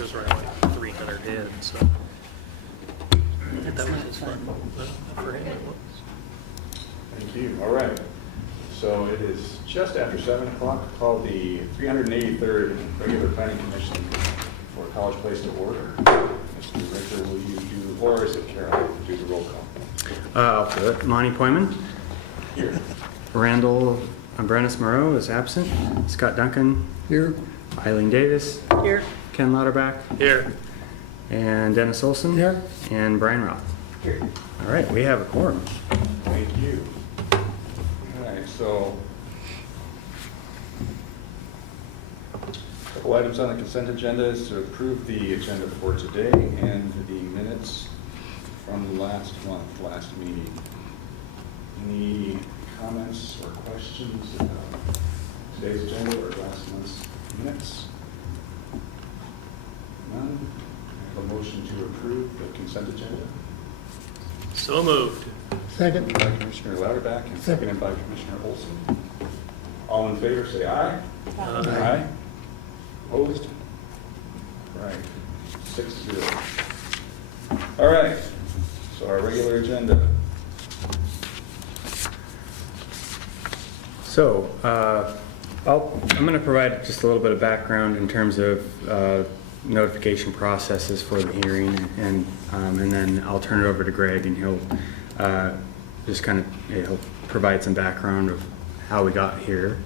he was running like 300 head, so. That was his fun. For him, it was. Thank you. All right. So it is just after 7 o'clock. Call the 383rd regular planning commission for College Place to order. Mr. Richter, will you do, or is it Carol, do the roll call? I'll do it. Monty Poyman. Here. Randall Brennis Moreau is absent. Scott Duncan. Here. Eileen Davis. Here. Ken Lauterbach. Here. And Dennis Olson. Here. And Brian Roth. Here. All right, we have a quorum. Thank you. All right, so a couple items on the consent agenda is to approve the agenda for today and the minutes from last month, last meeting. Any comments or questions about today's agenda or last month's minutes? None? I have a motion to approve the consent agenda. So moved. Second. By Commissioner Lauterbach and seconded by Commissioner Olson. All in favor, say aye. Aye. Opposed? Right. 6-0. All right. So our regular agenda. So I'm going to provide just a little bit of background in terms of notification processes for the hearing, and then I'll turn it over to Greg, and he'll just kind of he'll provide some background of how we got here,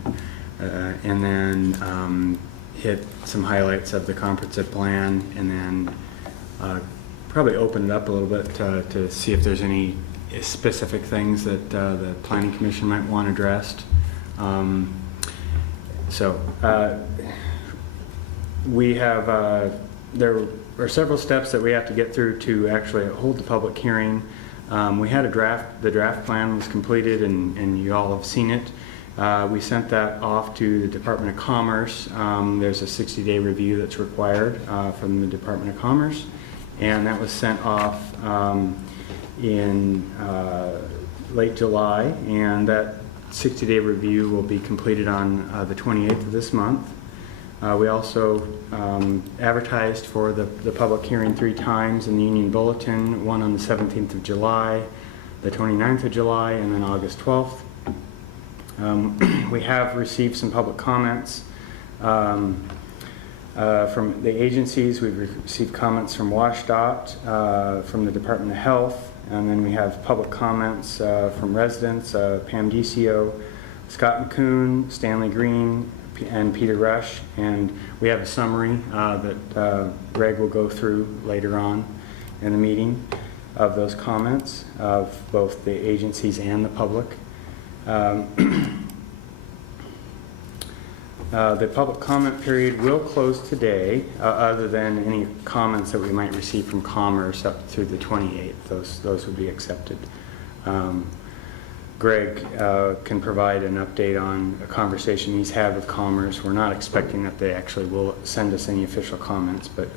and then hit some highlights of the comprehensive plan, and then probably open it up a little bit to see if there's any specific things that the Planning Commission might want addressed. We have, there are several steps that we have to get through to actually hold the public hearing. We had the draft plan was completed, and you all have seen it. We sent that off to the Department of Commerce. There's a 60-day review that's required from the Department of Commerce, and that was sent off in late July, and that 60-day review will be completed on the 28th of this month. We also advertised for the public hearing 3 times in the Union Bulletin, one on the 17th of July, the 29th of July, and then August 12th. We have received some public comments from the agencies. We've received comments from WashDOT, from the Department of Health, and then we have public comments from residents, Pam DCO, Scott McCoon, Stanley Green, and Peter Rush, and we have a summary that Greg will go through later on in the meeting of those comments of both the agencies and the public. The public comment period will close today, other than any comments that we might receive from Commerce up through the 28th. Those would be accepted. Greg can provide an update on a conversation he's had with Commerce. We're not expecting that they actually will send us any official comments, but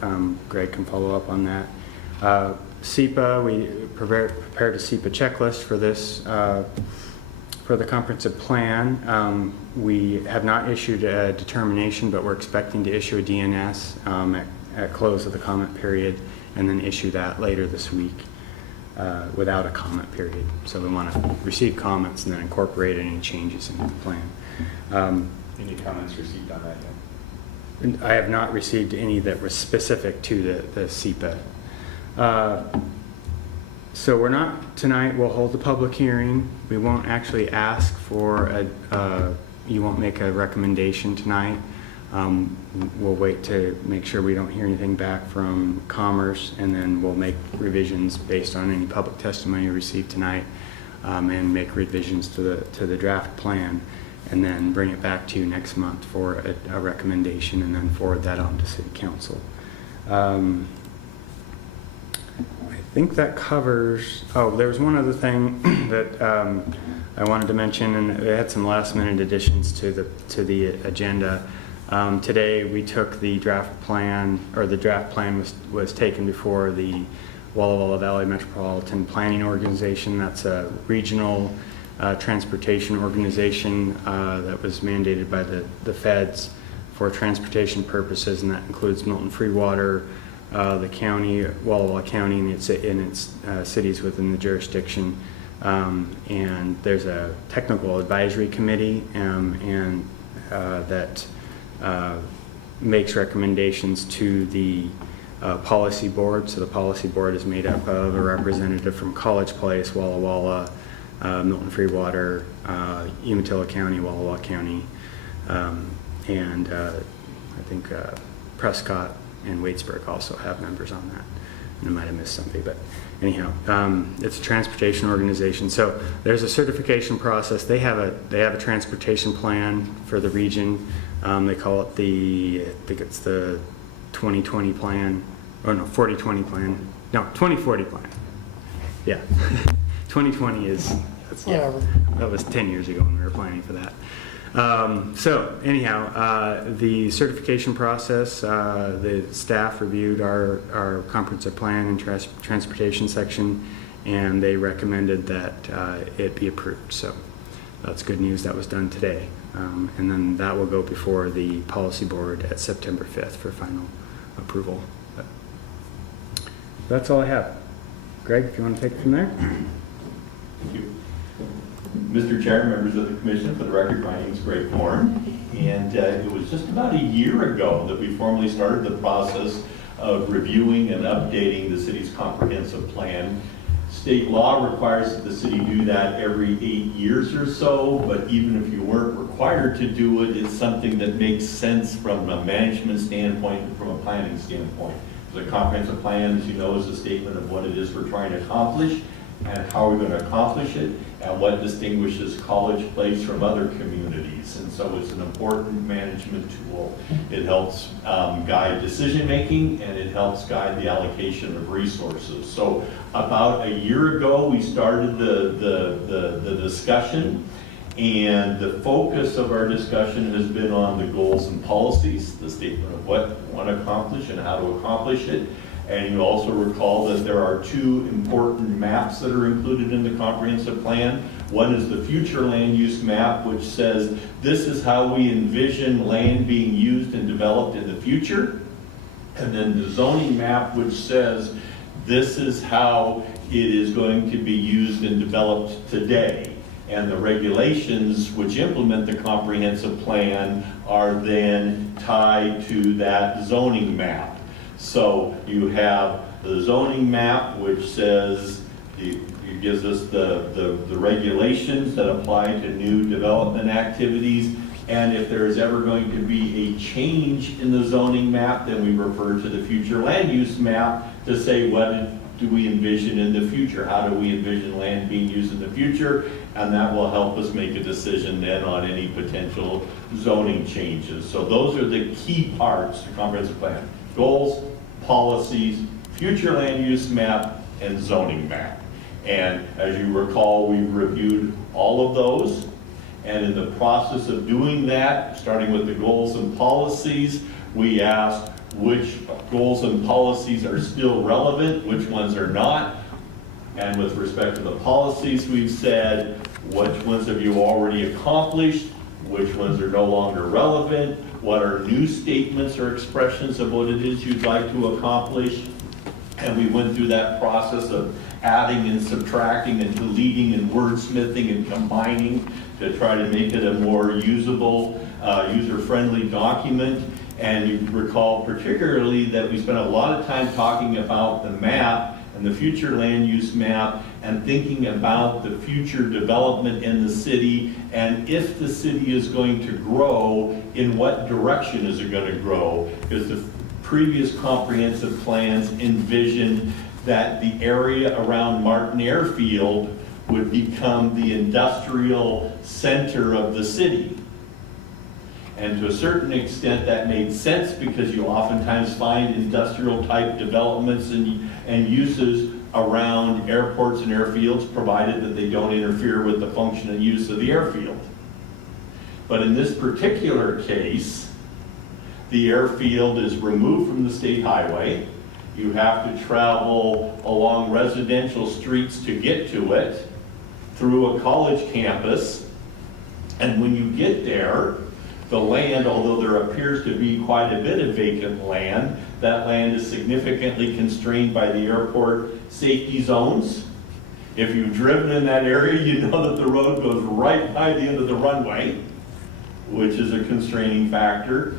Greg can follow up on that. SEPA, we prepared a SEPA checklist for this, for the comprehensive plan. We have not issued a determination, but we're expecting to issue a DNS at close of the comment period, and then issue that later this week. Without a comment period. So we want to receive comments and then incorporate any changes in the plan. Any comments received on that yet? I have not received any that were specific to the SEPA. So we're not, tonight we'll hold the public hearing. We won't actually ask for you won't make a recommendation tonight. We'll wait to make sure we don't hear anything back from Commerce, and then we'll make revisions based on any public testimony received tonight, and make revisions to the draft plan, and then bring it back to you next month for a recommendation, and then forward that on to City Council. I think that covers. Oh, there was one other thing that I wanted to mention, and we had some last-minute additions to the agenda. Today we took the draft plan, or the draft plan was taken before the Walla Walla Valley Metropolitan Planning Organization. That's a regional transportation organization that was mandated by the feds for transportation purposes, and that includes Milton Free Water, the county, Walla Walla County, and its cities within the jurisdiction. And there's a technical advisory committee that makes recommendations to the policy board. So the policy board is made up of a representative from College Place, Walla Walla, Milton Free Water, Umatilla County, Walla Walla County, and I think Prescott and Waitsburg also have members on that. And I might have missed something, but anyhow, it's a transportation organization. So there's a certification process. They have a transportation plan for the region. They call it I think it's the 2020 plan, or no, 4020 plan. No, 2040 plan. Yeah. 2020 is, Whatever. that was 10 years ago when we were planning for that. So anyhow, the certification process, the staff reviewed our comprehensive plan and transportation section, and they recommended that it be approved. So that's good news. That was done today. And then that will go before the policy board at September 5th for final approval. But that's all I have. Greg, if you want to take it from there? Thank you. Mr. Chair, members of the commission, for the record, my name is Greg Horn, and it was just about a year ago that we formally started the process of reviewing and updating the city's comprehensive plan. State law requires that the city do that every 8 years or so, but even if you weren't required to do it, it's something that makes sense from a management standpoint and from a planning standpoint. The comprehensive plan, as you know, is a statement of what it is we're trying to accomplish and how we're going to accomplish it, and what distinguishes College Place from other communities. And so it's an important management tool. It helps guide decision-making, and it helps guide the allocation of resources. So about a year ago, we started the discussion, and the focus of our discussion has been on the goals and policies, the statement of what we want to accomplish and how to accomplish it. And you also recall that there are two important maps that are included in the comprehensive plan. One is the future land use map, which says this is how we envision land being used and developed in the future. And then the zoning map, which says this is how it is going to be used and developed today. And the regulations which implement the comprehensive plan are then tied to that zoning map. So you have the zoning map, which says, it gives us the regulations that apply to new development activities. And if there is ever going to be a change in the zoning map, then we refer to the future land use map to say, what do we envision in the future? How do we envision land being used in the future? And that will help us make a decision then on any potential zoning changes. So those are the key parts of the comprehensive plan. Goals, policies, future land use map, and zoning map. And as you recall, we reviewed all of those. And in the process of doing that, starting with the goals and policies, we asked which goals and policies are still relevant, which ones are not. And with respect to the policies, we've said, which ones have you already accomplished? Which ones are no longer relevant? What are new statements or expressions of what it is you'd like to accomplish? And we went through that process of adding and subtracting and deleting and wordsmithing and combining to try to make it a more usable, user-friendly document. And you recall particularly that we spent a lot of time talking about the map and the future land use map and thinking about the future development in the city, and if the city is going to grow, in what direction is it going to grow? Because the previous comprehensive plans envisioned that the area around Martin Airfield would become the industrial center of the city. And to a certain extent that made sense because you oftentimes find industrial type developments and uses around airports and airfields, provided that they don't interfere with the function and use of the airfield. But in this particular case, the airfield is removed from the state highway. You have to travel along residential streets to get to it, through a college campus. And when you get there, the land, although there appears to be quite a bit of vacant land, that land is significantly constrained by the airport safety zones. If you've driven in that area, you know that the road goes right by the end of the runway, which is a constraining factor.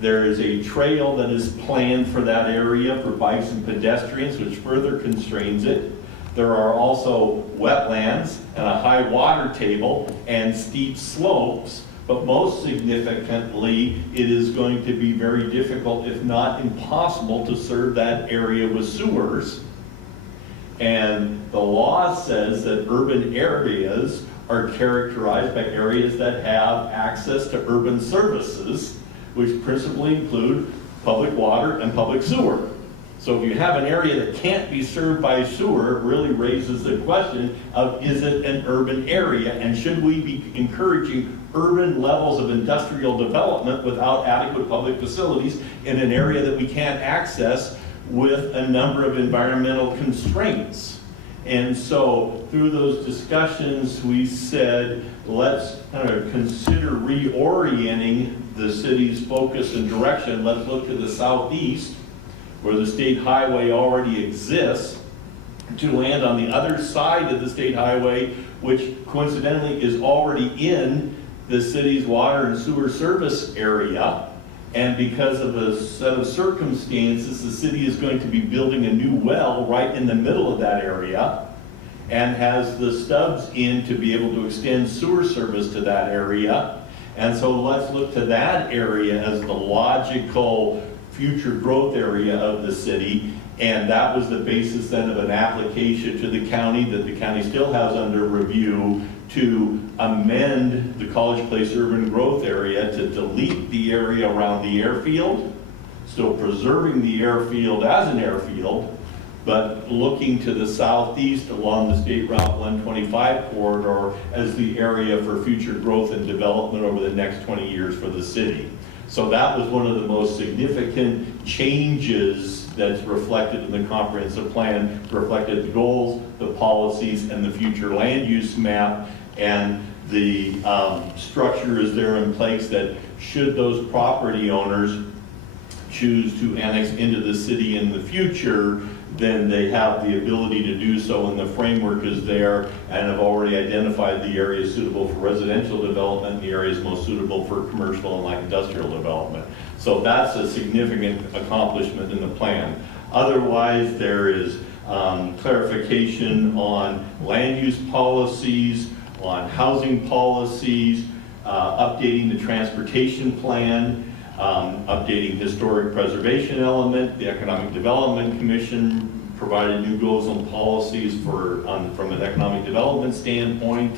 There is a trail that is planned for that area for bikes and pedestrians, which further constrains it. There are also wetlands and a high water table and steep slopes, but most significantly, it is going to be very difficult, if not impossible, to serve that area with sewers. And the law says that urban areas are characterized by areas that have access to urban services, which principally include public water and public sewer. So if you have an area that can't be served by sewer, it really raises the question of, is it an urban area? And should we be encouraging urban levels of industrial development without adequate public facilities in an area that we can't access with a number of environmental constraints? And so through those discussions, we said, let's kind of consider reorienting the city's focus and direction. Let's look to the southeast, where the state highway already exists, to land on the other side of the state highway, which coincidentally is already in the city's water and sewer service area. And because of a set of circumstances, the city is going to be building a new well right in the middle of that area, and has the stubs in to be able to extend sewer service to that area. And so let's look to that area as the logical future growth area of the city. And that was the basis then of an application to the county that the county still has under review to amend the College Place urban growth area to delete the area around the airfield, still preserving the airfield as an airfield, but looking to the southeast along the State Route 125 corridor as the area for future growth and development over the next 20 years for the city. So that was one of the most significant changes that's reflected in the comprehensive plan, reflected the goals, the policies, and the future land use map. And the structure is there in place that should those property owners choose to annex into the city in the future, then they have the ability to do so, and the framework is there, and have already identified the areas suitable for residential development and the areas most suitable for commercial and light industrial development. So that's a significant accomplishment in the plan. Otherwise, there is clarification on land use policies, on housing policies, updating the transportation plan, updating historic preservation element. The Economic Development Commission provided new goals and policies from an economic development standpoint.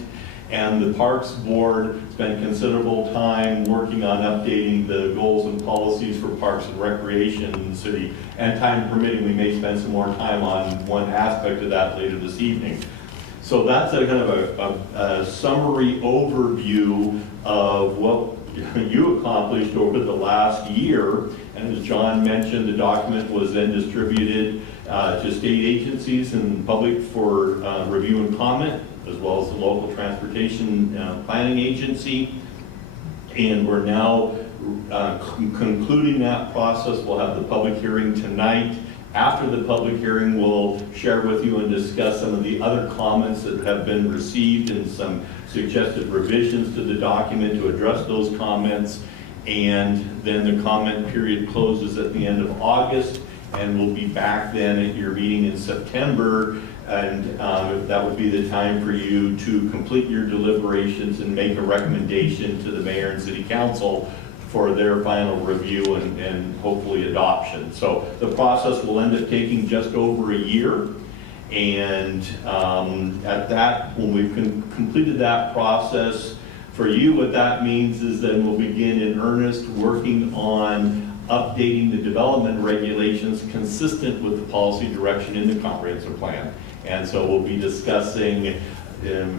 And the Parks Board spent considerable time working on updating the goals and policies for parks and recreation in the city. And time permitting, we may spend some more time on one aspect of that later this evening. So that's a kind of a summary overview of what you accomplished over the last year. And as John mentioned, the document was then distributed to state agencies and public for review and comment, as well as the local transportation planning agency. And we're now concluding that process. We'll have the public hearing tonight. After the public hearing, we'll share with you and discuss some of the other comments that have been received and some suggested revisions to the document to address those comments. And then the comment period closes at the end of August, and we'll be back then at your meeting in September. And that would be the time for you to complete your deliberations and make a recommendation to the mayor and city council for their final review and hopefully adoption. So the process will end up taking just over a year. And at that, when we've completed that process, for you, what that means is then we'll begin in earnest working on updating the development regulations consistent with the policy direction in the comprehensive plan. And so we'll be discussing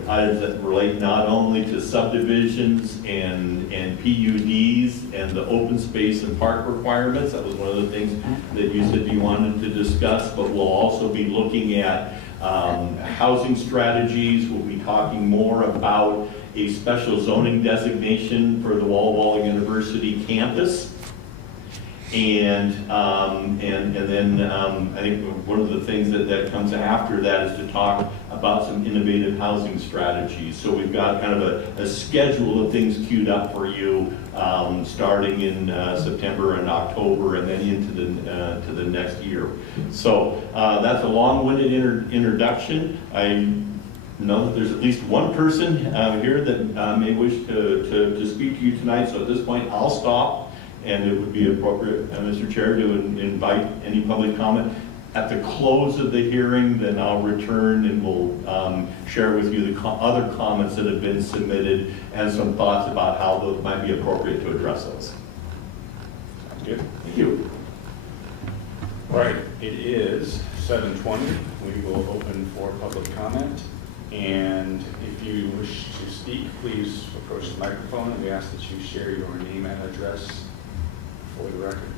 items that relate not only to subdivisions and PUDs and the open space and park requirements. That was one of the things that you said you wanted to discuss, but we'll also be looking at housing strategies. We'll be talking more about a special zoning designation for the Walla Walla University campus. And then I think one of the things that comes after that is to talk about some innovative housing strategies. So we've got kind of a schedule of things queued up for you, starting in September and October, and then into to the next year. So that's a long-winded introduction. I know that there's at least one person here that may wish to speak to you tonight. So at this point, I'll stop. And it would be appropriate, Mr. Chair, to invite any public comment. At the close of the hearing, then I'll return and we'll share with you the other comments that have been submitted and some thoughts about how those might be appropriate to address those. Sounds good. Thank you. All right, it is 7:20. We will open for public comment. And if you wish to speak, please approach the microphone, and we ask that you share your name and address for the record.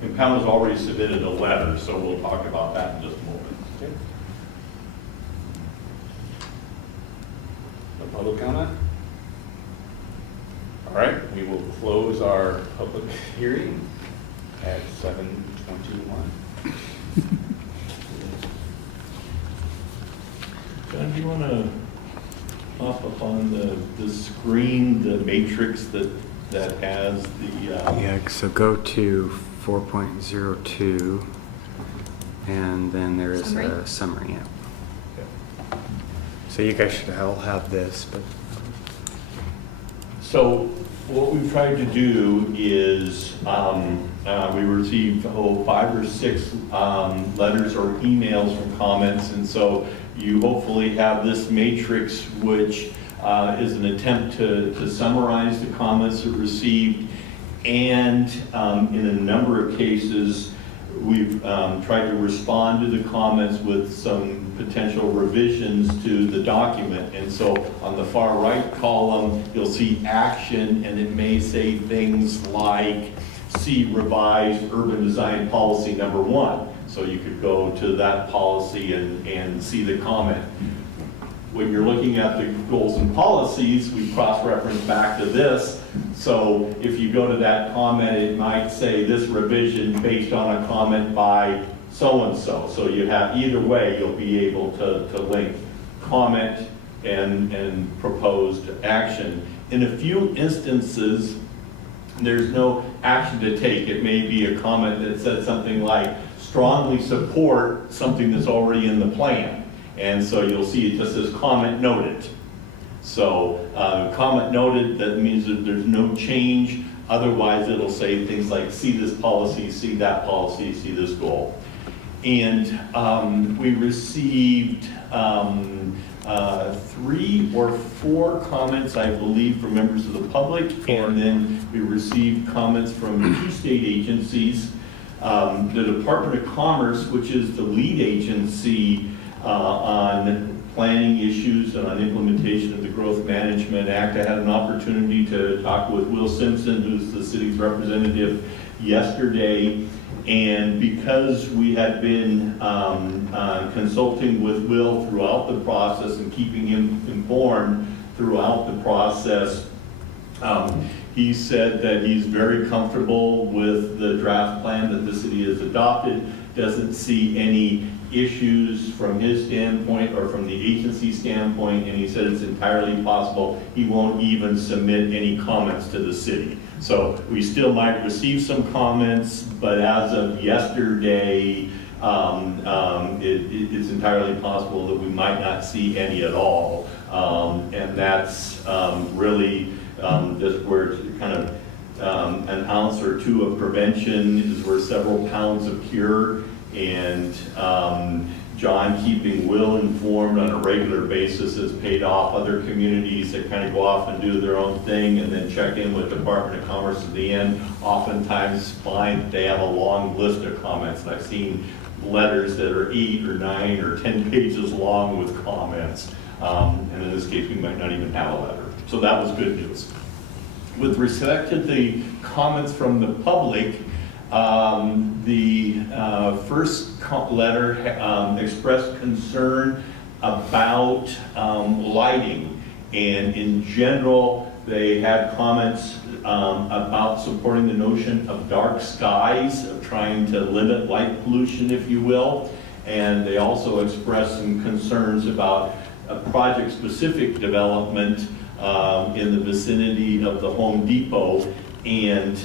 And Pam has already submitted a letter, so we'll talk about that in just a moment. Okay. No public comment? All right, we will close our public hearing at 7:21. John, do you want to pop up on the screen the matrix that has the... Yeah, so go to 4.02, and then there is Summary? a summary. Yeah. So you guys should all have this, but So what we've tried to do is we received 5 or 6 letters or emails from comments, and so you hopefully have this matrix, which is an attempt to summarize the comments that received, and in a number of cases we've tried to respond to the comments with some potential revisions to the document. And so on the far right column, you'll see action, and it may say things like, see revised urban design policy number 1. So you could go to that policy and see the comment. When you're looking at the goals and policies, we cross-reference back to this. So if you go to that comment, it might say this revision based on a comment by so-and-so. So you have, either way, you'll be able to link comment and proposed action. In a few instances, there's no action to take. It may be a comment that said something like, strongly support something that's already in the plan. And so you'll see it just says comment noted. So comment noted, that means that there's no change. Otherwise, it'll say things like, see this policy, see that policy, see this goal. And we received 3 or 4 comments, I believe, from members of the public. And then we received comments from 2 state agencies. The Department of Commerce, which is the lead agency on planning issues and on implementation of the Growth Management Act. I had an opportunity to talk with Will Simpson, who's the city's representative, yesterday. And because we had been consulting with Will throughout the process and keeping him informed throughout the process, he said that he's very comfortable with the draft plan that the city has adopted, doesn't see any issues from his standpoint or from the agency standpoint, and he said it's entirely possible he won't even submit any comments to the city. So we still might receive some comments, but as of yesterday, it's entirely possible that we might not see any at all. And that's really just where it's kind of an ounce or 2 of prevention is worth several pounds of cure. And John, keeping Will informed on a regular basis, has paid off. Other communities that kind of go off and do their own thing and then check in with Department of Commerce at the end, oftentimes find that they have a long list of comments. And I've seen letters that are 8 or 9 or 10 pages long with comments. And in this case, we might not even have a letter. So that was good news. With respect to the comments from the public, The first letter expressed concern about lighting, and in general, they had comments about supporting the notion of dark skies, of trying to limit light pollution, if you will. And they also expressed some concerns about a project-specific development in the vicinity of the Home Depot. And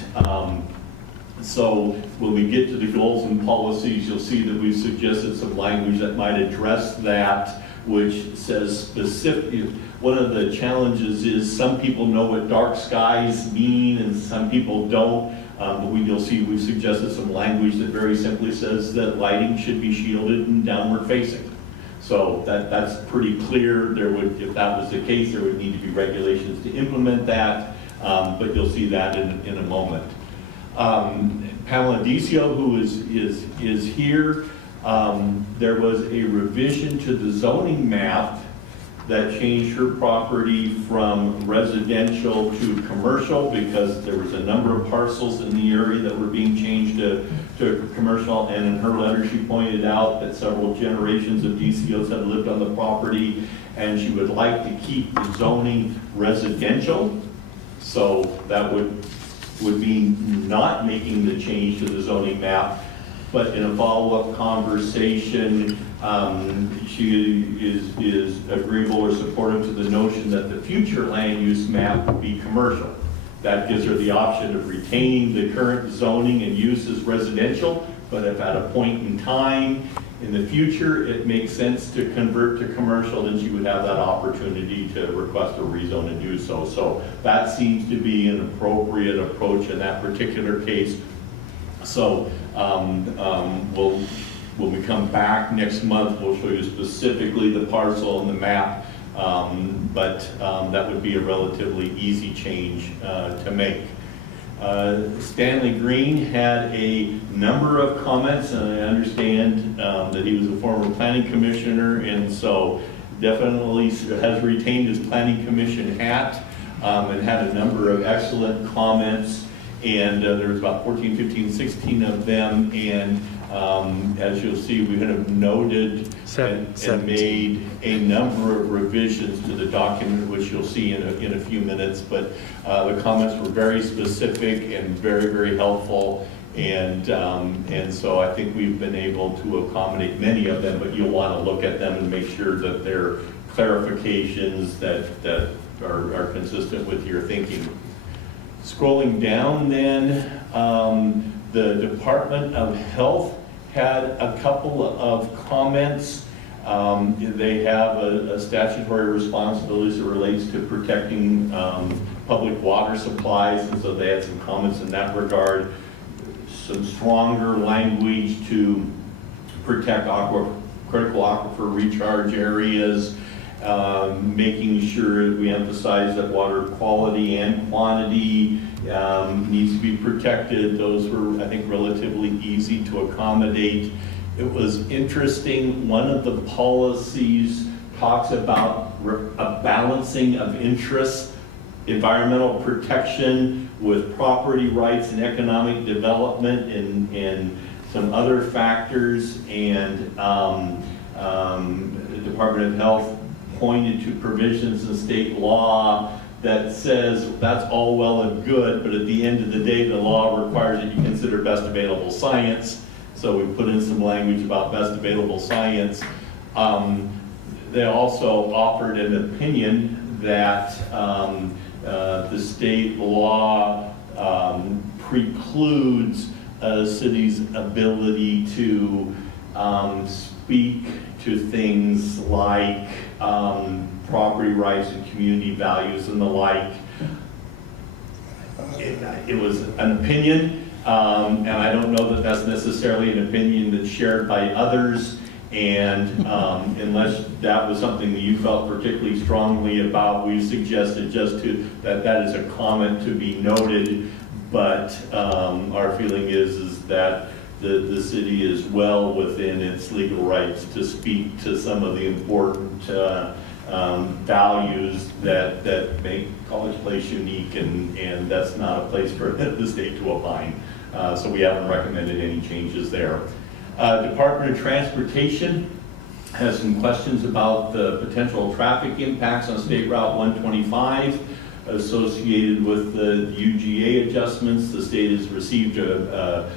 so when we get to the goals and policies, you'll see that we've suggested some language that might address that, which says specific. One of the challenges is some people know what dark skies mean and some people don't. But you'll see we've suggested some language that very simply says that lighting should be shielded and downward facing. So that's pretty clear. There would, if that was the case, there would need to be regulations to implement that. But you'll see that in a moment. Pamela Decio, who is here, there was a revision to the zoning map that changed her property from residential to commercial because there was a number of parcels in the area that were being changed to commercial. And in her letter, she pointed out that several generations of DCOs had lived on the property, and she would like to keep the zoning residential. So that would mean not making the change to the zoning map. But in a follow-up conversation, she is agreeable or supportive to the notion that the future land use map would be commercial. That gives her the option of retaining the current zoning and use as residential, but if at a point in time in the future it makes sense to convert to commercial, then she would have that opportunity to request a rezone and do so. So that seems to be an appropriate approach in that particular case. So when we come back next month, we'll show you specifically the parcel and the map, but that would be a relatively easy change to make. Stanley Green had a number of comments, and I understand that he was a former planning commissioner, and so definitely has retained his planning commission hat, and had a number of excellent comments. And there was about 14, 15, 16 of them. And as you'll see, we kind of noted and made a number of revisions to the document, which you'll see in a few minutes. But the comments were very specific and very, very helpful. And so I think we've been able to accommodate many of them, but you'll want to look at them and make sure that they're clarifications that are consistent with your thinking. Scrolling down then, the Department of Health had a couple of comments. They have a statutory responsibility as it relates to protecting public water supplies, and so they had some comments in that regard. Some stronger language to protect critical aquifer recharge areas, making sure we emphasize that water quality and quantity needs to be protected. Those were, I think, relatively easy to accommodate. It was interesting, one of the policies talks about a balancing of interests, environmental protection with property rights and economic development and some other factors, and the Department of Health pointed to provisions in state law that says that's all well and good, but at the end of the day, the law requires that you consider best available science. So we put in some language about best available science. They also offered an opinion that the state law precludes a city's ability to speak to things like property rights and community values and the like. It was an opinion, and I don't know that that's necessarily an opinion that's shared by others, and unless that was something that you felt particularly strongly about, we suggested just that is a comment to be noted, but our feeling is that the city is well within its legal rights to speak to some of the important values that make College Place unique, and that's not a place for the state to opine. So we haven't recommended any changes there. Department of Transportation has some questions about the potential traffic impacts on State Route 125 associated with the UGA adjustments. The state has received the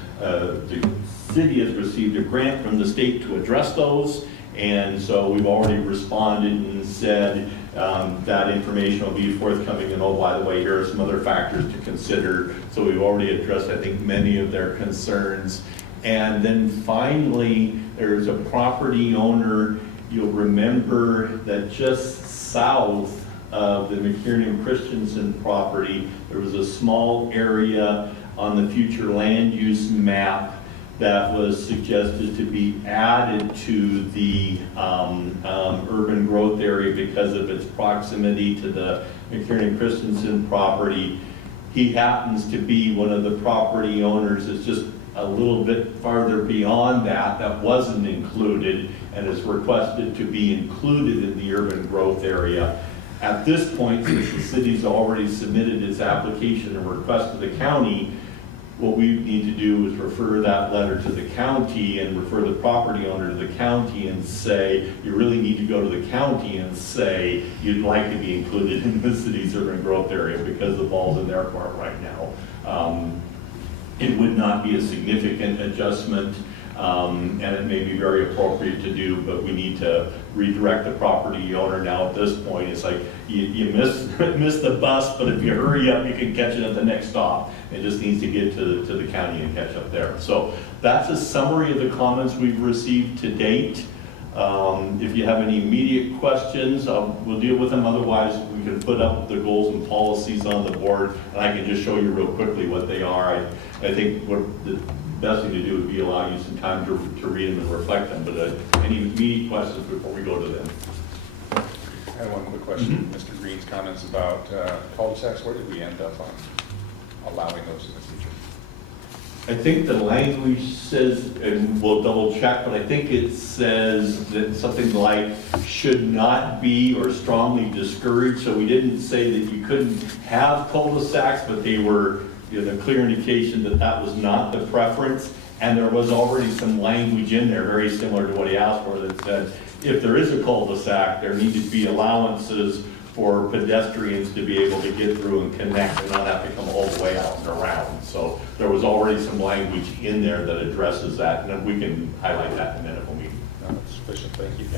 city has received a grant from the state to address those, and so we've already responded and said that information will be forthcoming, and oh, by the way, here are some other factors to consider. So we've already addressed, I think, many of their concerns. And then finally, there's a property owner, you'll remember that just south of the McKiernan Christensen property, there was a small area on the future land use map that was suggested to be added to the urban growth area because of its proximity to the McKiernan Christensen property. He happens to be one of the property owners. It's just a little bit farther beyond that wasn't included and is requested to be included in the urban growth area. At this point, since the city's already submitted its application and request to the county, what we need to do is refer that letter to the county and refer the property owner to the county and say, you really need to go to the county and say you'd like to be included in the city's urban growth area because the ball's in their court right now. It would not be a significant adjustment, and it may be very appropriate to do, but we need to redirect the property owner now at this point. It's like you miss the bus, but if you hurry up, you can catch it at the next stop. It just needs to get to the county and catch up there. So that's a summary of the comments we've received to date. If you have any immediate questions, we'll deal with them. Otherwise, we can put up the goals and policies on the board, and I can just show you real quickly what they are. I think what the best thing to do would be allow you some time to read them and reflect them, but any immediate questions before we go to them? I have one quick question. Mr. Green's comments about cul-de-sacs, where did we end up on allowing those in the future? I think the language says, and we'll double check, but I think it says that something like should not be or strongly discouraged. So we didn't say that you couldn't have cul-de-sacs, but they were, the clear indication that that was not the preference. And there was already some language in there very similar to what he asked for that said, if there is a cul-de-sac, there need to be allowances for pedestrians to be able to get through and connect and not have to come all the way out and around. So there was already some language in there that addresses that, and then we can highlight that in a minute when we. No, that's sufficient. Thank you.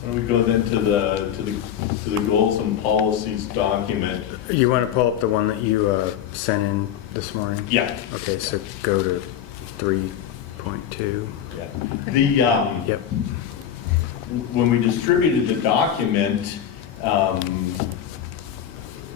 Why don't we go then to the goals and policies document? You want to pull up the one that you sent in this morning? Yeah. Okay, so go to 3.2. Yeah. Yep. When we distributed the document,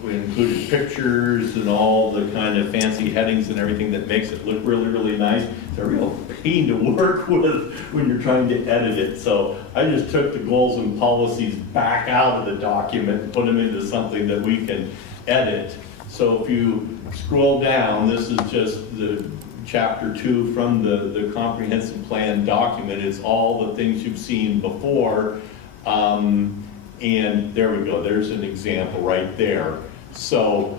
we included pictures and all the kind of fancy headings and everything that makes it look really, really nice. It's a real pain to work with when you're trying to edit it. So I just took the goals and policies back out of the document and put them into something that we can edit. So if you scroll down, this is just the Chapter 2 from the comprehensive plan document. It's all the things you've seen before. And there we go. There's an example right there. So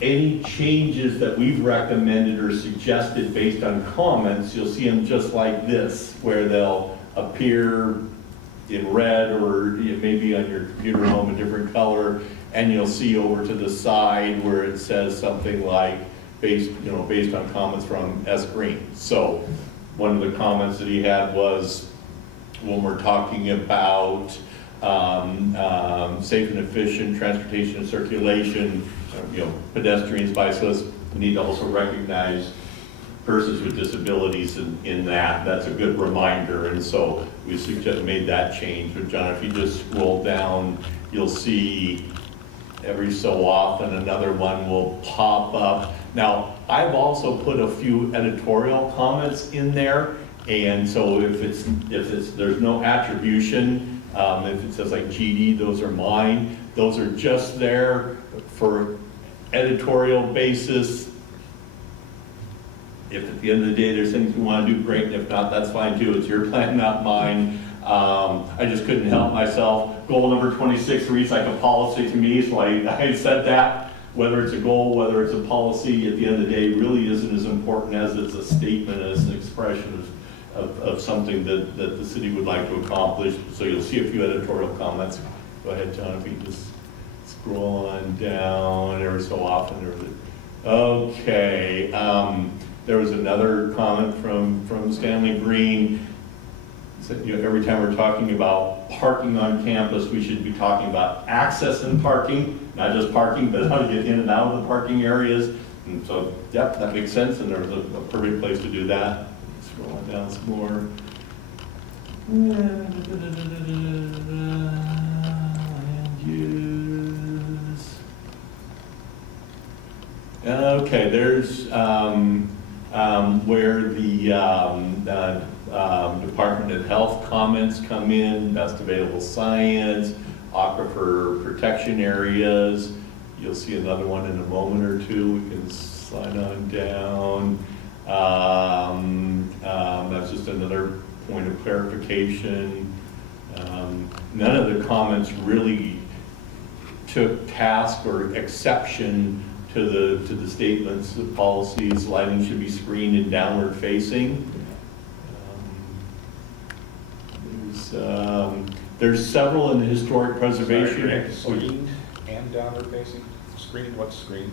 any changes that we've recommended or suggested based on comments, you'll see them just like this, where they'll appear in red or maybe on your computer home a different color, and you'll see over to the side where it says something like based on comments from S. Green. So one of the comments that he had was when we're talking about safe and efficient transportation and circulation, pedestrians, bicyclists, we need to also recognize persons with disabilities in that. That's a good reminder, and so we made that change. But John, if you just scroll down, you'll see every so often another one will pop up. Now, I've also put a few editorial comments in there, and so if there's no attribution, if it says like GD, those are mine. Those are just there for editorial basis. If at the end of the day there's things we want to do, great, and if not, that's fine too. It's your plan, not mine. I just couldn't help myself. Goal number 26 reads like a policy to me, so I said that. whether it's a goal, whether it's a policy, at the end of the day, really isn't as important as it's a statement, as an expression of something that the city would like to accomplish. So you'll see a few editorial comments. Go ahead, John, if you just scroll on down every so often. Okay, there was another comment from Stanley Green. Said, every time we're talking about parking on campus, we should be talking about access and parking, not just parking, but how to get in and out of the parking areas. And so, yep, that makes sense, and there's a perfect place to do that. Scroll on down some more. Land use. Okay, there's where the Department of Health comments come in, best available science, aquifer protection areas. You'll see another one in a moment or two. We can slide on down. That's just another point of clarification. None of the comments really took task or exception to the statements, the policies. Lighting should be screened and downward facing. There's several in the historic preservation. Sorry, Rick, screened and downward facing? Screened, what's screened?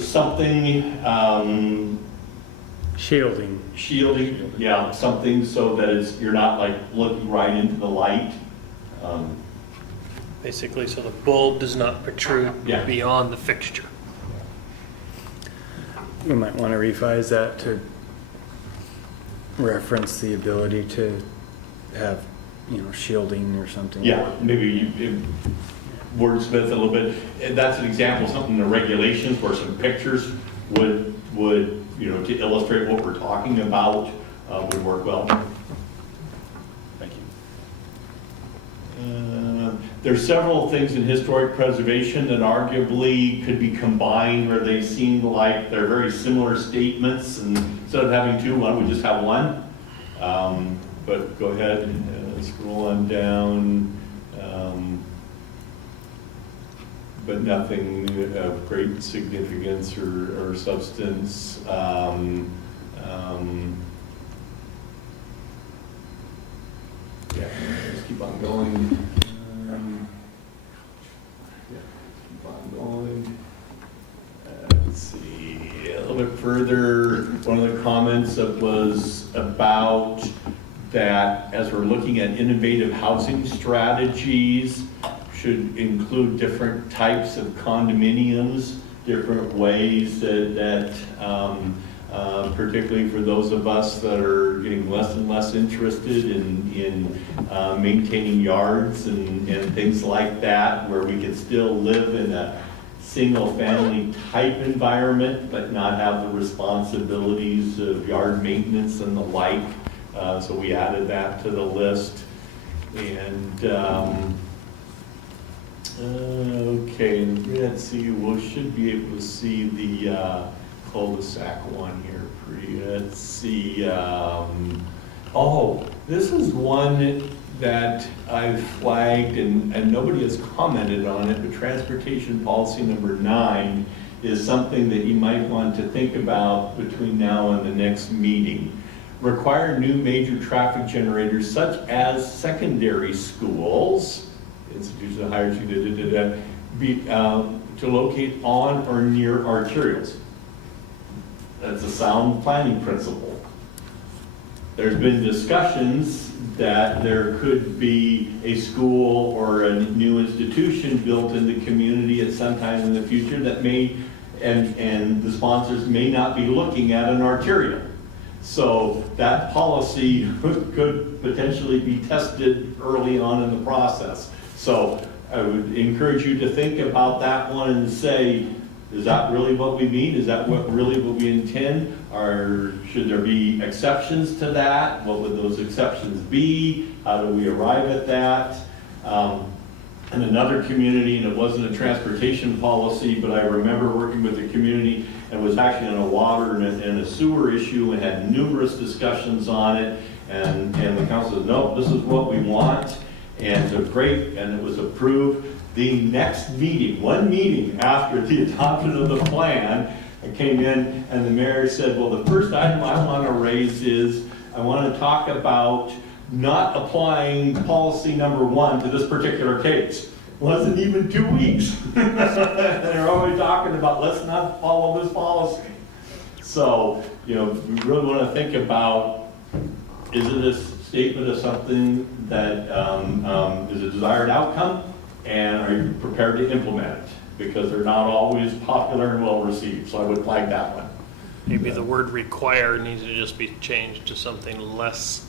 Something, Shielding. shielding, yeah, something so that you're not like looking right into the light. Basically, so the bulb does not protrude Yeah. beyond the fixture. We might want to revise that to reference the ability to have, shielding or something. Yeah, maybe you wordsmith a little bit. And that's an example of something in the regulations where some pictures would to illustrate what we're talking about would work well. Thank you. There's several things in historic preservation that arguably could be combined where they seem like they're very similar statements, and instead of having two, why don't we just have one? But go ahead and scroll on down. But nothing of great significance or substance. Yeah, just keep on going. Keep on going. Let's see, a little bit further, one of the comments that was about that as we're looking at innovative housing strategies, should include different types of condominiums, different ways that particularly for those of us that are getting less and less interested in maintaining yards and things like that, where we can still live in a single-family type environment, but not have the responsibilities of yard maintenance and the like. So we added that to the list. And okay, let's see, we should be able to see the cul-de-sac one here. Let's see. Oh, this is one that I've flagged and nobody has commented on it, but transportation policy number 9 is something that you might want to think about between now and the next meeting. Require new major traffic generators such as secondary schools, institutions of higher education, to locate on or near arterials. That's a sound planning principle. There's been discussions that there could be a school or a new institution built in the community at some time in the future that may, and the sponsors may not be looking at an arterial. So that policy could potentially be tested early on in the process. So I would encourage you to think about that one and say, is that really what we mean? Is that really what we intend? Or should there be exceptions to that? What would those exceptions be? How do we arrive at that? In another community, and it wasn't a transportation policy, but I remember working with a community and was actually on a water and a sewer issue and had numerous discussions on it. And the council said, no, this is what we want. and so great, and it was approved. The next meeting, one meeting after the adoption of the plan, I came in and the mayor said, well, the first item I want to raise is I want to talk about not applying policy number 1 to this particular case. Wasn't even 2 weeks. And they're already talking about let's not follow this policy. So, you know, we really want to think about, is it a statement of something that is a desired outcome? And are you prepared to implement it? Because they're not always popular and well received. So I would flag that one. Maybe the word require needs to just be changed to something less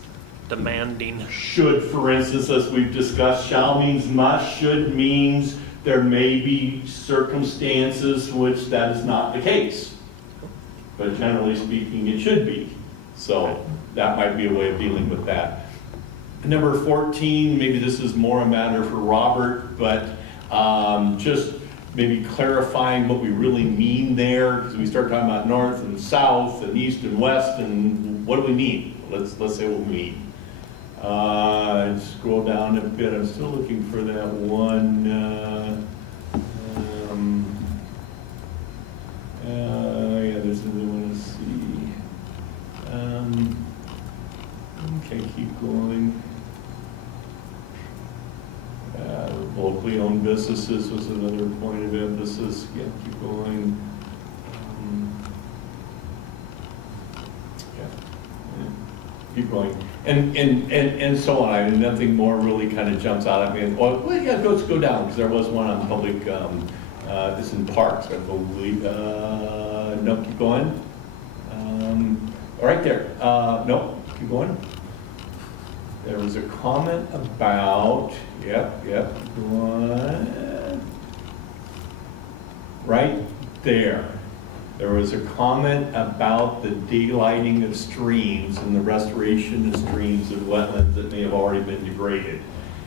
demanding. Should, for instance, as we've discussed, shall means must, should means there may be circumstances which that is not the case. But generally speaking, it should be. So that might be a way of dealing with that. Number 14, maybe this is more a matter for Robert, but just maybe clarifying what we really mean there, because we start talking about north and south and east and west, and what do we mean? Let's say what we mean. Scroll down a bit. I'm still looking for that one. Yeah, there's another one to see. Okay, keep going. Locally owned businesses was another point of emphasis. Yeah, keep going. Keep going. And so on. I mean, nothing more really kind of jumps out at me. Well, yeah, let's go down, because there was one on public, this in parks, I believe. No, keep going. Right there. No, keep going. There was a comment about, yep, go on. Right there. There was a comment about the daylighting of streams and the restoration of streams and wetlands that may have already been degraded.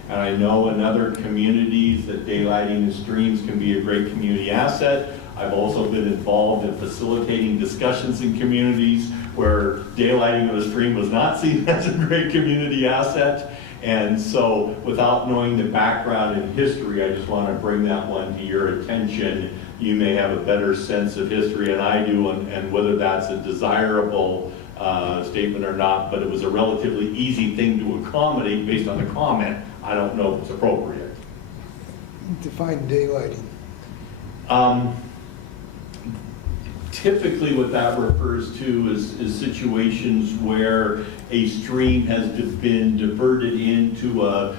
And I know in other communities that daylighting of streams can be a great community asset. I've also been involved in facilitating discussions in communities where daylighting of a stream was not seen as a great community asset. And so without knowing the background and history, I just want to bring that one to your attention. You may have a better sense of history than I do, and whether that's a desirable statement or not, but it was a relatively easy thing to accommodate based on the comment. I don't know if it's appropriate. Define daylighting. Typically what that refers to is situations where a stream has been diverted into a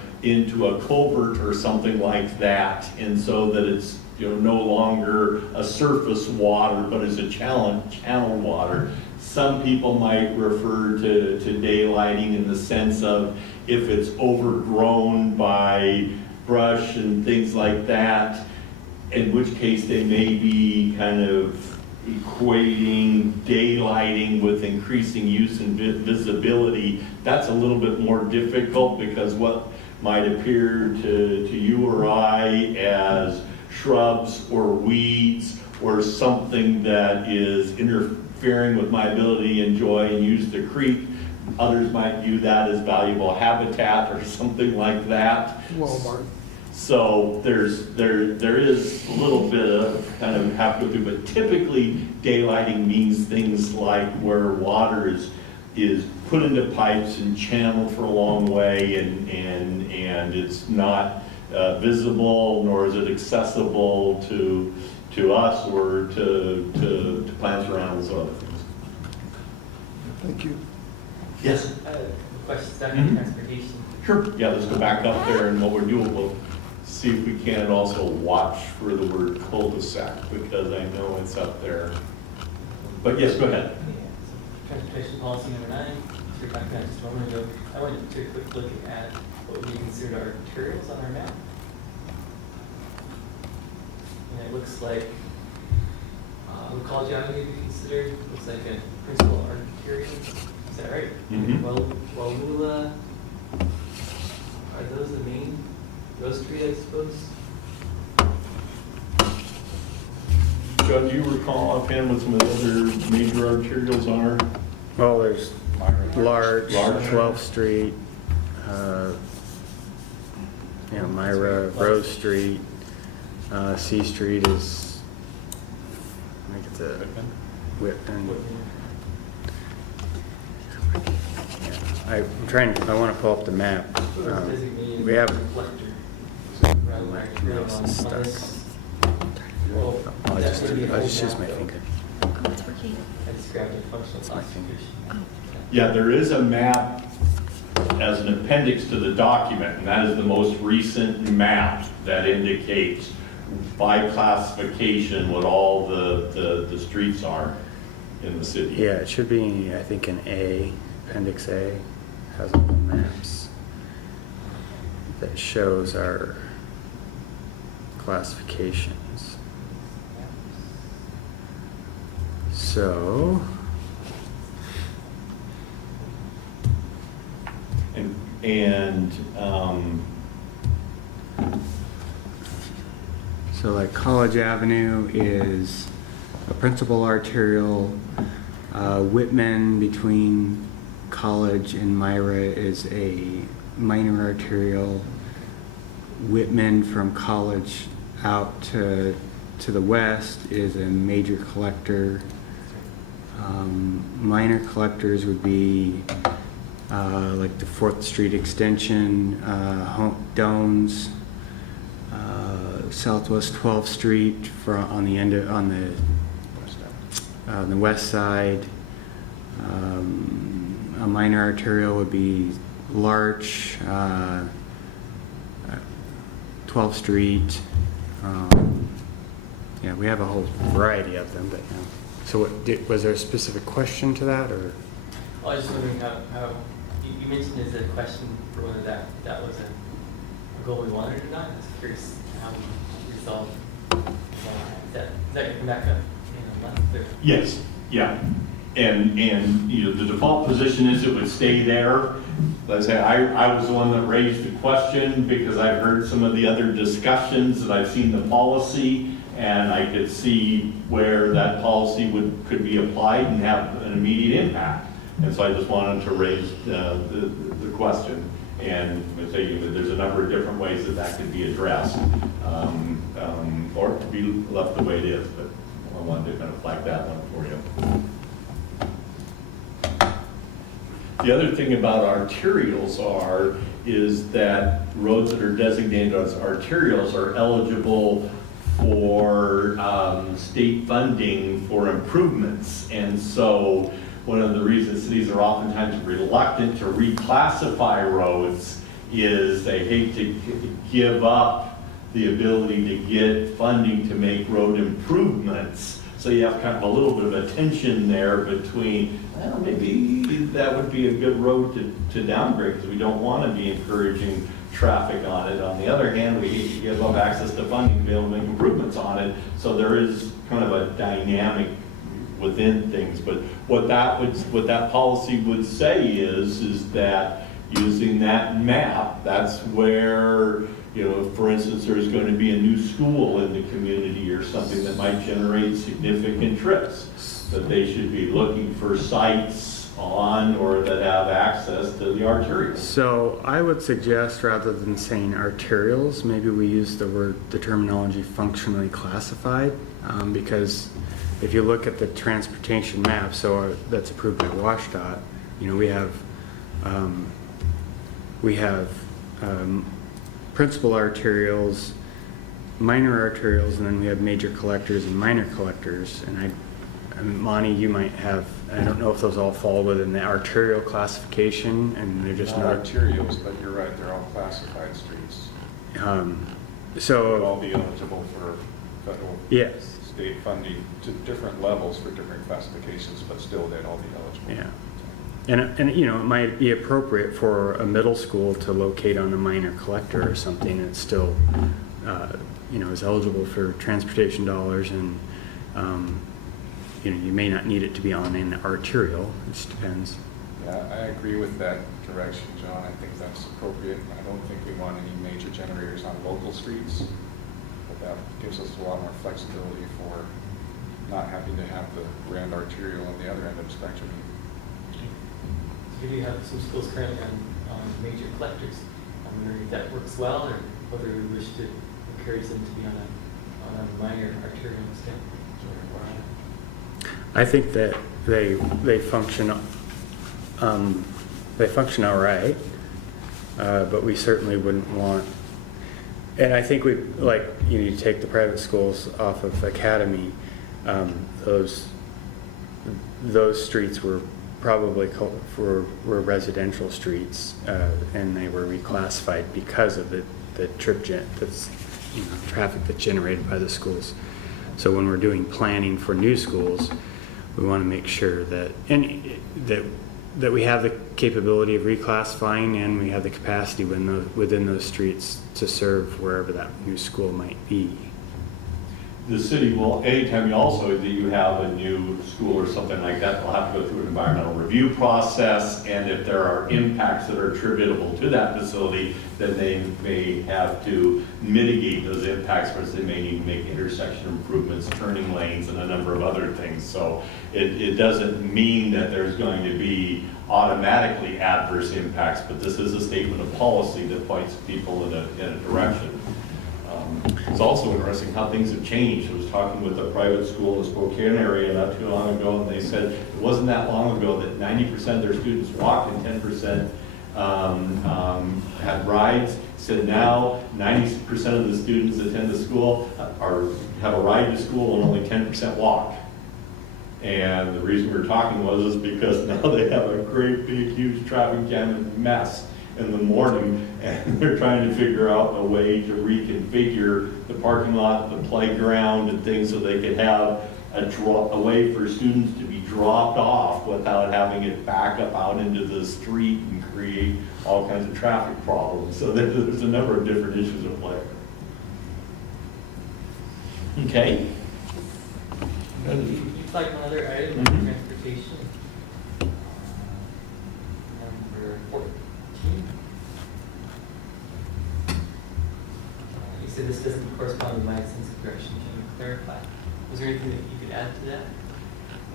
culvert or something like that, and so that it's no longer a surface water, but is a channel water. Some people might refer to daylighting in the sense of if it's overgrown by brush and things like that, in which case they may be kind of equating daylighting with increasing use and visibility. That's a little bit more difficult, because what might appear to you or I as shrubs or weeds or something that is interfering with my ability to enjoy and use the creek, others might view that as valuable habitat or something like that. Walmart. So there is a little bit of kind of have to go through, but typically daylighting means things like where water is put into pipes and channeled for a long way, and it's not visible, nor is it accessible to us or to plants or animals or other things. Thank you. Yes. Question on Mhm. transportation. Sure. Yeah, let's go back up there, and what we're doing, we'll see if we can also watch for the word cul-de-sac, because I know it's up there. But yes, go ahead. Yeah, so transportation policy number 9, we were talking about just a moment ago. I wanted to take a quick look at what would be considered arterials on our map. And it looks like College Avenue would be considered, looks like a principal arterial. Is that right? Mhm. Wauwula, are those the main, those three, I suppose? John, do you recall offhand what some of the other major arterials are? Well, there's Larch, Larch. 12th Street, you know, Myra, Rose Street, C Street is, I think it's a Whitman. Yeah, I want to pull up the map. We have, Mouse is stuck. It's just my finger. Oh, it's working. I just grabbed a functional It's my finger. classification. Yeah, there is a map as an appendix to the document, and that is the most recent map that indicates by classification what all the streets are in the city. Yeah, it should be, I think, an A, Appendix A, has all the maps that shows our classifications. So, so like College Avenue is a principal arterial. Whitman between College and Myra is a minor arterial. Whitman from College out to the west is a major collector. Minor collectors would be like the 4th Street extension, Dones, Southwest 12th Street on the west side. A minor arterial would be Larch, 12th Street. Yeah, we have a whole variety of them, but so was there a specific question to that, or? Well, I was just wondering how you mentioned as a question for whether that was a goal we wanted or not. I was curious how we resolved that. Is that going to come back up in a month? Or? Yes, yeah. And you know, the default position is it would stay there. Let's say I was the one that raised the question because I've heard some of the other discussions and I've seen the policy, and I could see where that policy could be applied and have an immediate impact. And so I just wanted to raise the question. And I say there's a number of different ways that could be addressed, or it could be left the way it is. But I wanted to kind of flag that one for you. The other thing about arterials is that roads that are designated as arterials are eligible for state funding for improvements. And so one of the reasons cities are oftentimes reluctant to reclassify roads is they hate to give up the ability to get funding to make road improvements. So you have kind of a little bit of a tension there between, well, maybe that would be a good road to downgrade because we don't want to be encouraging traffic on it. On the other hand, we hate to give up access to funding to be able to make improvements on it. So there is kind of a dynamic within things. But what that policy would say is that using that map, that's where, you know, for instance, there's going to be a new school in the community or something that might generate significant trips, that they should be looking for sites on or that have access to the arterials. So I would suggest, rather than saying arterials, maybe we use the terminology functionally classified, because if you look at the transportation map, that's approved by WashDOT, you know, we have principal arterials, minor arterials, and then we have major collectors and minor collectors. And Monty, you might have, I don't know if those all fall within the arterial classification, and they're just not arterials, but you're right, they're all classified streets. They'll So, all be eligible for federal, yes, state funding to different levels for different classifications, but still they'd all be eligible. yeah. And you know, it might be appropriate for a middle school to locate on a minor collector or something that's still, you know, is eligible for transportation dollars, and you know, you may not need it to be on an arterial. It just depends. Yeah, I agree with that direction, John. I think that's appropriate. I don't think we want any major generators on local streets, but that gives us a lot more flexibility for not having to have the grand arterial on the other end of the spectrum. You do have some schools currently on major collectors. I'm wondering if that works well, or whether we wish to encourage them to be on a minor arterial extent or on a. I think that they function all right, but we certainly wouldn't want. And I think we you take the private schools off of Academy. Those streets were probably were residential streets, and they were reclassified because of the traffic that's generated by the schools. So when we're doing planning for new schools, we want to make sure that that we have the capability of reclassifying and we have the capacity within those streets to serve wherever that new school might be. The city will, anytime that you have a new school or something like that, they'll have to go through an environmental review process, and if there are impacts that are attributable to that facility, then they may have to mitigate those impacts, whereas they may need to make intersection improvements, turning lanes, and a number of other things. So it doesn't mean that there's going to be automatically adverse impacts, but this is a statement of policy that points people in a direction. It's also interesting how things have changed. I was talking with a private school in the Spokane area not too long ago, and they said it wasn't that long ago that 90% of their students walked and 10% had rides. Said now 90% of the students that attend the school have a ride to school and only 10% walk. And the reason we were talking was because now they have a great big huge traffic jam and mess in the morning, and they're trying to figure out a way to reconfigure the parking lot, the playground, and things so they could have a way for students to be dropped off without having it back up out into the street and create all kinds of traffic problems. So there's a number of different issues at play. Okay. You'd like one other item, Mhm. transportation. Number 14. You said this doesn't correspond with my sense of direction. Can you clarify? Was there anything that you could add to that?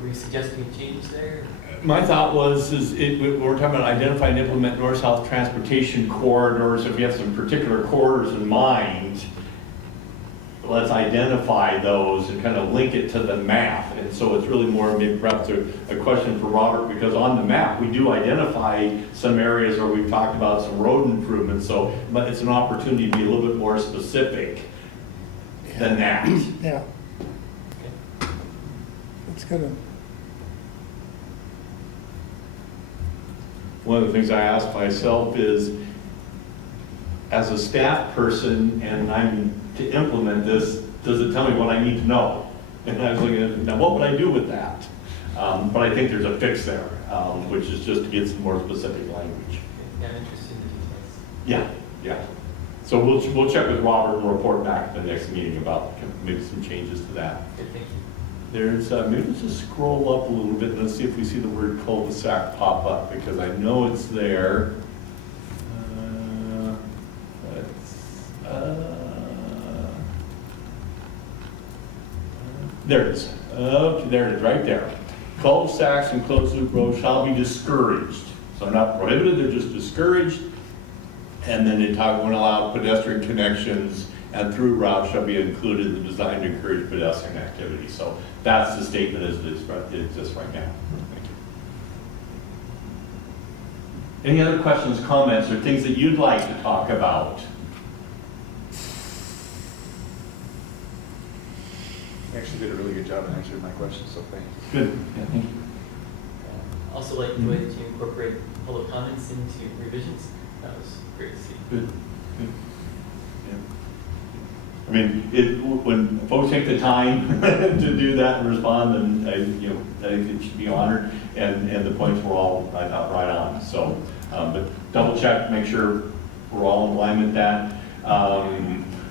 Were you suggesting a change there? My thought was, we're talking about identify and implement north-south transportation corridors. If you have some particular corridors in mind, let's identify those and kind of link it to the map. And so it's really more maybe perhaps a question for Robert, because on the map, we do identify some areas where we've talked about some road improvements. So but it's an opportunity to be a little bit more specific than that. Yeah. It's gonna, One of the things I ask myself is, as a staff person, and I'm to implement this, does it tell me what I need to know? And I was looking at, now what would I do with that? But I think there's a fix there, which is just to get some more specific language. Yeah, I'm interested in the details. Yeah. So we'll check with Robert and report back at the next meeting about maybe some changes to that. Good, thank you. There's, maybe let's just scroll up a little bit and let's see if we see the word cul-de-sac pop up, because I know it's there. There it is. Okay, there it is, right there. Cul-de-sacs and closed-loop roads shall be discouraged. So not prohibited, they're just discouraged. And then they talk, when allowed, pedestrian connections and through routes shall be included in the design to encourage pedestrian activity. So that's the statement as it exists right now. Thank you. Any other questions, comments, or things that you'd like to talk about? You actually did a really good job in answering my questions, so thank you. Good. Yeah, thank you. Also like the way that you incorporate public comments into revisions. That was great to see. Good. Good. Yeah. I mean, when folks take the time to do that and respond, then I think it should be honored, and the points were all right on. So, but double check, make sure we're all in line with that.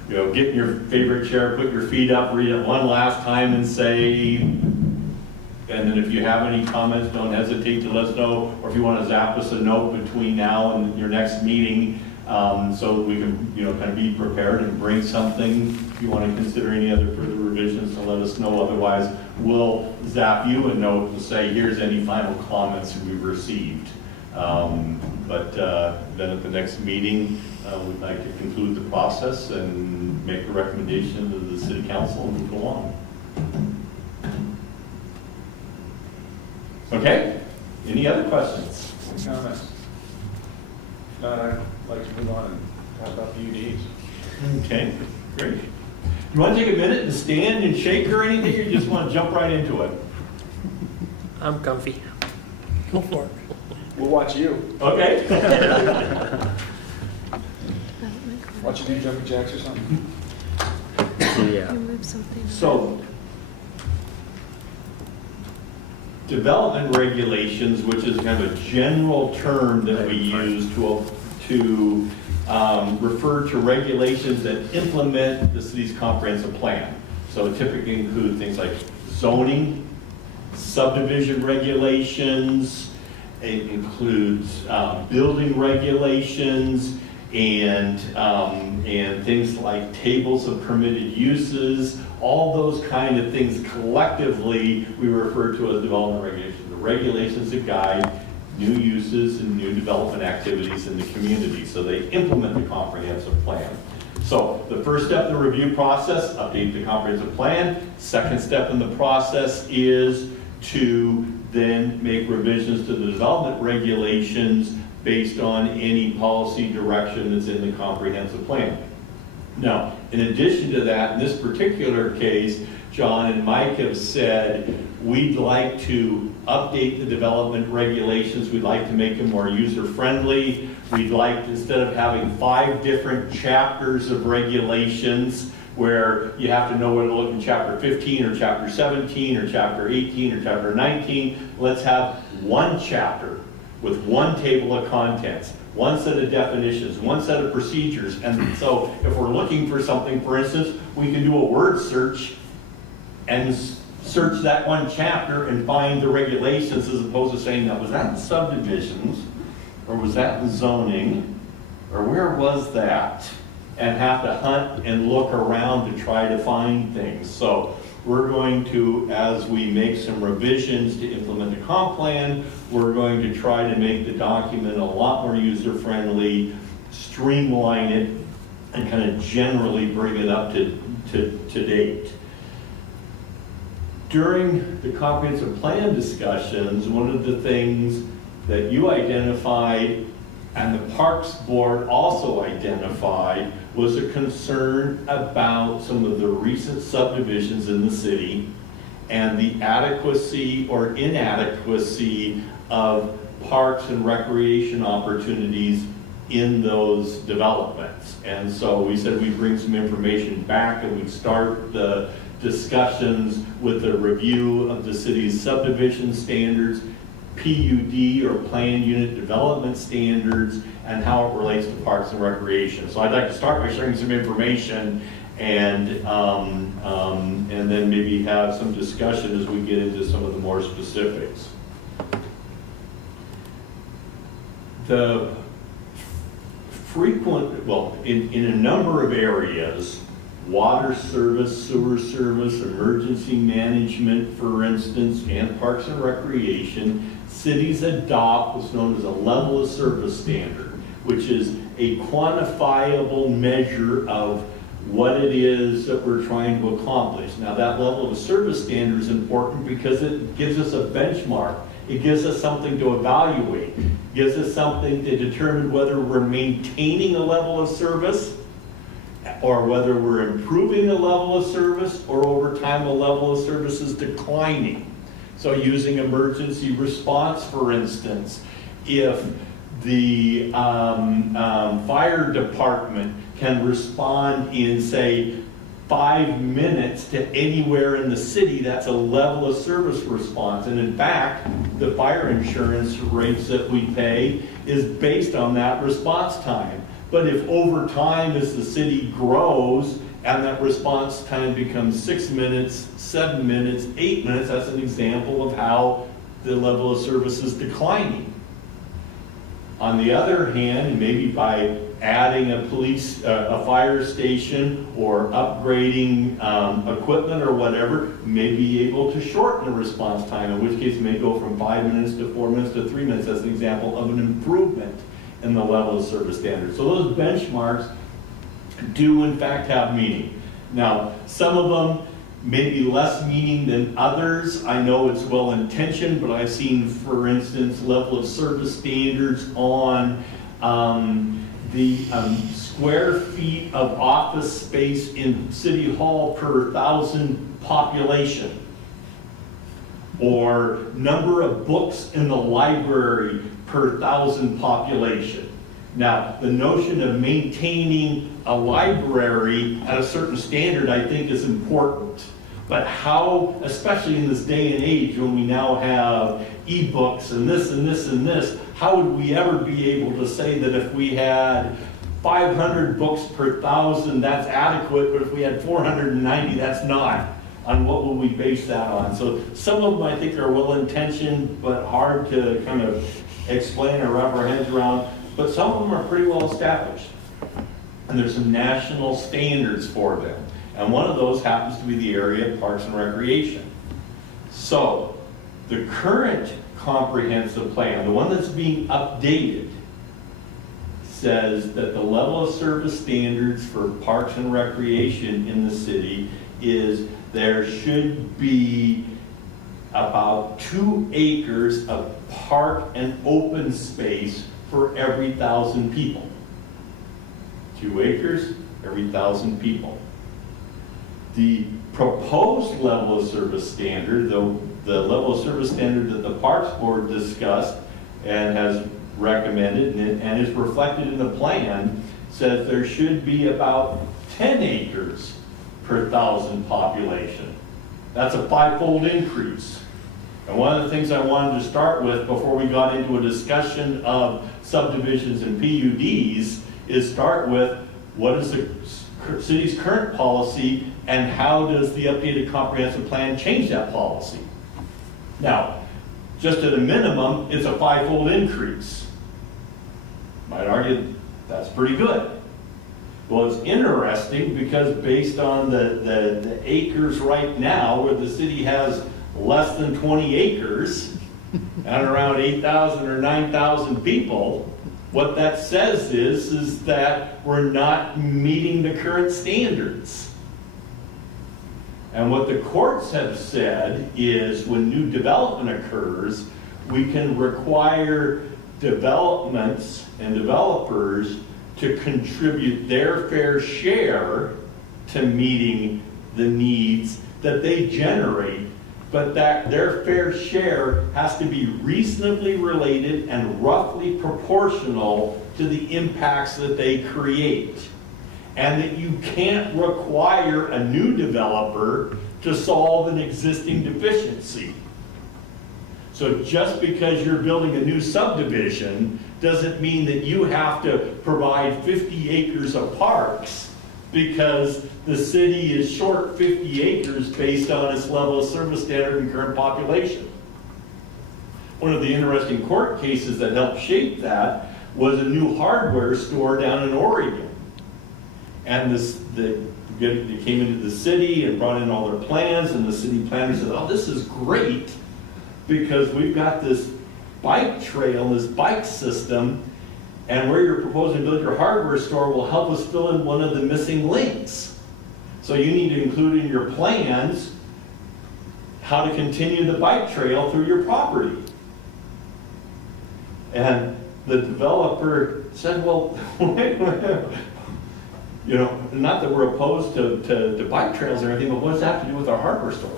Get in your favorite chair, put your feet up, read it one last time, and say. And then if you have any comments, don't hesitate to let us know, or if you want to zap us a note between now and your next meeting, so that we can, kind of be prepared and bring something. If you want to consider any other further revisions, to let us know. Otherwise, we'll zap you a note and say, here's any final comments we've received But then at the next meeting, we'd like to conclude the process and make a recommendation to the city council and move along. Okay, any other questions? Any comments? If not, I'd like to move on and talk about PUDs. Okay, great. You want to take a minute and stand and shake or anything, or you just want to jump right into it? I'm comfy. Go for it. We'll watch you. Okay. Watch you do jumping jacks or something. Yeah. Remove something. So, development regulations, which is kind of a general term that we use to refer to regulations that implement the city's comprehensive plan. So it typically include things like zoning, subdivision regulations, it includes building regulations, and things like tables of permitted uses. All those kind of things collectively we refer to as development regulations. The regulations that guide new uses and new development activities in the community, so they implement the comprehensive plan. So the first step in the review process, update the comprehensive plan. Second step in the process is to then make revisions to the development regulations based on any policy direction that's in the comprehensive plan. Now, in addition to that, in this particular case, John and Mike have said, we'd like to update the development regulations. We'd like to make them more user-friendly. We'd like, instead of having 5 different chapters of regulations where you have to know where to look in chapter 15 or chapter 17 or chapter 18 or chapter 19, let's have one chapter with one table of contents, one set of definitions, one set of procedures. And so if we're looking for something, for instance, we can do a word search and search that one chapter and find the regulations, as opposed to saying, now, was that in subdivisions, or was that in zoning, or where was that? And have to hunt and look around to try to find things. So we're going to, as we make some revisions to implement the comp plan, we're going to try to make the document a lot more user-friendly, streamline it, and kind of generally bring it up to date. During the comprehensive plan discussions, one of the things that you identified and the Parks Board also identified was a concern about some of the recent subdivisions in the city and the adequacy or inadequacy of parks and recreation opportunities in those developments. And so we said we'd bring some information back and we'd start the discussions with a review of the city's subdivision standards, PUD or planned unit development standards, and how it relates to parks and recreation. So I'd like to start by sharing some information and then maybe have some discussion as we get into some of the more specifics. The frequent, well, in a number of areas, water service, sewer service, emergency management, for instance, and parks and recreation, cities adopt what's known as a level of service standard, which is a quantifiable measure of what it is that we're trying to accomplish. Now, that level of service standard is important because it gives us a benchmark. It gives us something to evaluate. It gives us something to determine whether we're maintaining a level of service or whether we're improving a level of service, or over time a level of service is declining. So using emergency response, for instance, if the fire department can respond in, say, 5 minutes to anywhere in the city, that's a level of service response. And in fact, the fire insurance rates that we pay is based on that response time. But if over time, as the city grows, and that response time becomes 6 minutes, 7 minutes, 8 minutes, that's an example of how the level of service is declining. On the other hand, maybe by adding a fire station or upgrading equipment or whatever may be able to shorten the response time, in which case it may go from 5 minutes to 4 minutes to 3 minutes as an example of an improvement in the level of service standards. So those benchmarks do in fact have meaning. Now, some of them may be less meaning than others. I know it's well intentioned, but I've seen, for instance, level of service standards on the square feet of office space in City Hall per 1,000 population, or number of books in the library per 1,000 population. Now, the notion of maintaining a library at a certain standard, I think, is important. But how, especially in this day and age when we now have e-books and this and this and this, how would we ever be able to say that if we had 500 books per 1,000, that's adequate, but if we had 490, that's not? On what will we base that on? So some of them I think are well-intentioned, but hard to kind of explain or wrap our heads around. But some of them are pretty well established. And there's some national standards for them. And one of those happens to be the area of Parks and Recreation. So the current comprehensive plan, the one that's being updated, says that the level of service standards for Parks and Recreation in the city is there should be about 2 acres of park and open space for every 1,000 people. 2 acres, every 1,000 people. The proposed level of service standard, the level of service standard that the Parks Board discussed and has recommended and is reflected in the plan, says there should be about 10 acres per 1,000 population. That's a 5-fold increase. And one of the things I wanted to start with before we got into a discussion of subdivisions and PUDs is start with what is the city's current policy and how does the updated comprehensive plan change that policy? Now, just at a minimum, it's a 5-fold increase. Might argue that's pretty good. Well, it's interesting because based on the acres right now, where the city has less than 20 acres and around 8,000 or 9,000 people, what that says is that we're not meeting the current standards. And what the courts have said is when new development occurs, we can require developments and developers to contribute their fair share to meeting the needs that they generate, but that their fair share has to be reasonably related and roughly proportional to the impacts that they create. And that you can't require a new developer to solve an existing deficiency. So just because you're building a new subdivision doesn't mean that you have to provide 50 acres of parks because the city is short 50 acres based on its level of service standard and current population. One of the interesting court cases that helped shape that was a new hardware store down in Oregon. And they came into the city and brought in all their plans, and the city planner said, oh, this is great because we've got this bike trail, this bike system, and where you're proposing to build your hardware store will help us fill in one of the missing links. So you need to include in your plans how to continue the bike trail through your property. And the developer said, well, wait, you know, not that we're opposed to bike trails or anything, but what does that have to do with our hardware store?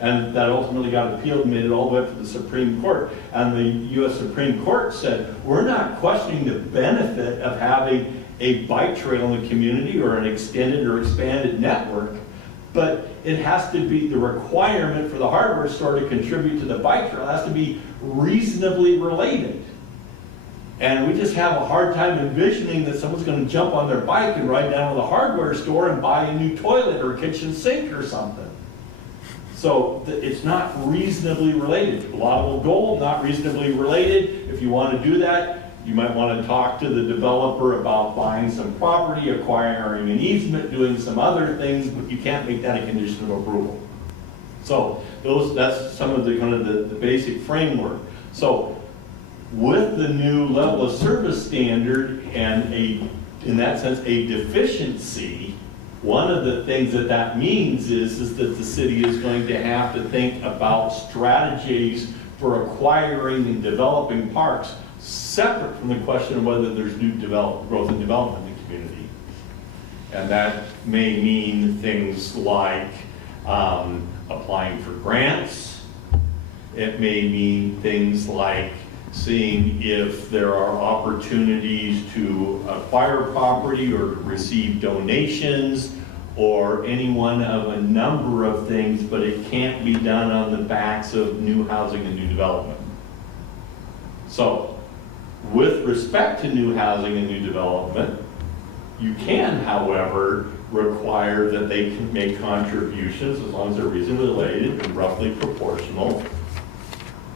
And that ultimately got appealed and made it all the way up to the Supreme Court. And the U.S. Supreme Court said, we're not questioning the benefit of having a bike trail in the community or an extended or expanded network, but it has to be the requirement for the hardware store to contribute to the bike trail has to be reasonably related. And we just have a hard time envisioning that someone's going to jump on their bike and ride down to the hardware store and buy a new toilet or a kitchen sink or something. So it's not reasonably related. Laudable goal, not reasonably related. If you want to do that, You might want to talk to the developer about buying some property, acquiring an easement, doing some other things, but you can't make that a condition of approval. So that's some of the kind of the basic framework. So with the new level of service standard and in that sense, a deficiency, one of the things that means is that the city is going to have to think about strategies for acquiring and developing parks, separate from the question of whether there's new growth and development in the community. And that may mean things like applying for grants. It may mean things like seeing if there are opportunities to acquire property or receive donations or any one of a number of things, but it can't be done on the backs of new housing and new development. So, with respect to new housing and new development, you can, however, require that they can make contributions as long as they're reasonably related and roughly proportional.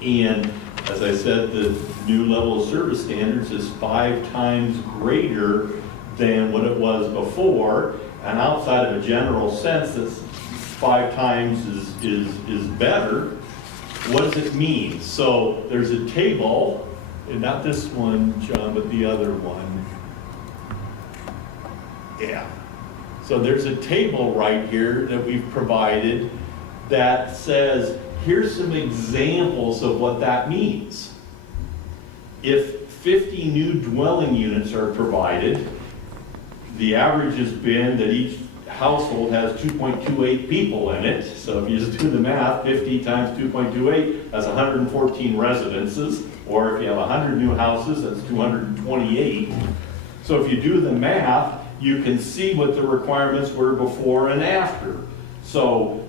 And as I said, the new level of service standards is 5 times greater than what it was before. And outside of a general sense that 5 times is better, what does it mean? So there's a table, and not this one, John, but the other one. Yeah. So there's a table right here that we've provided that says, here's some examples of what that means. If 50 new dwelling units are provided, the average has been that each household has 2.28 people in it. So if you just do the math, 50 times 2.28, that's 114 residences. Or if you have 100 new houses, that's 228. So if you do the math, you can see what the requirements were before and after. So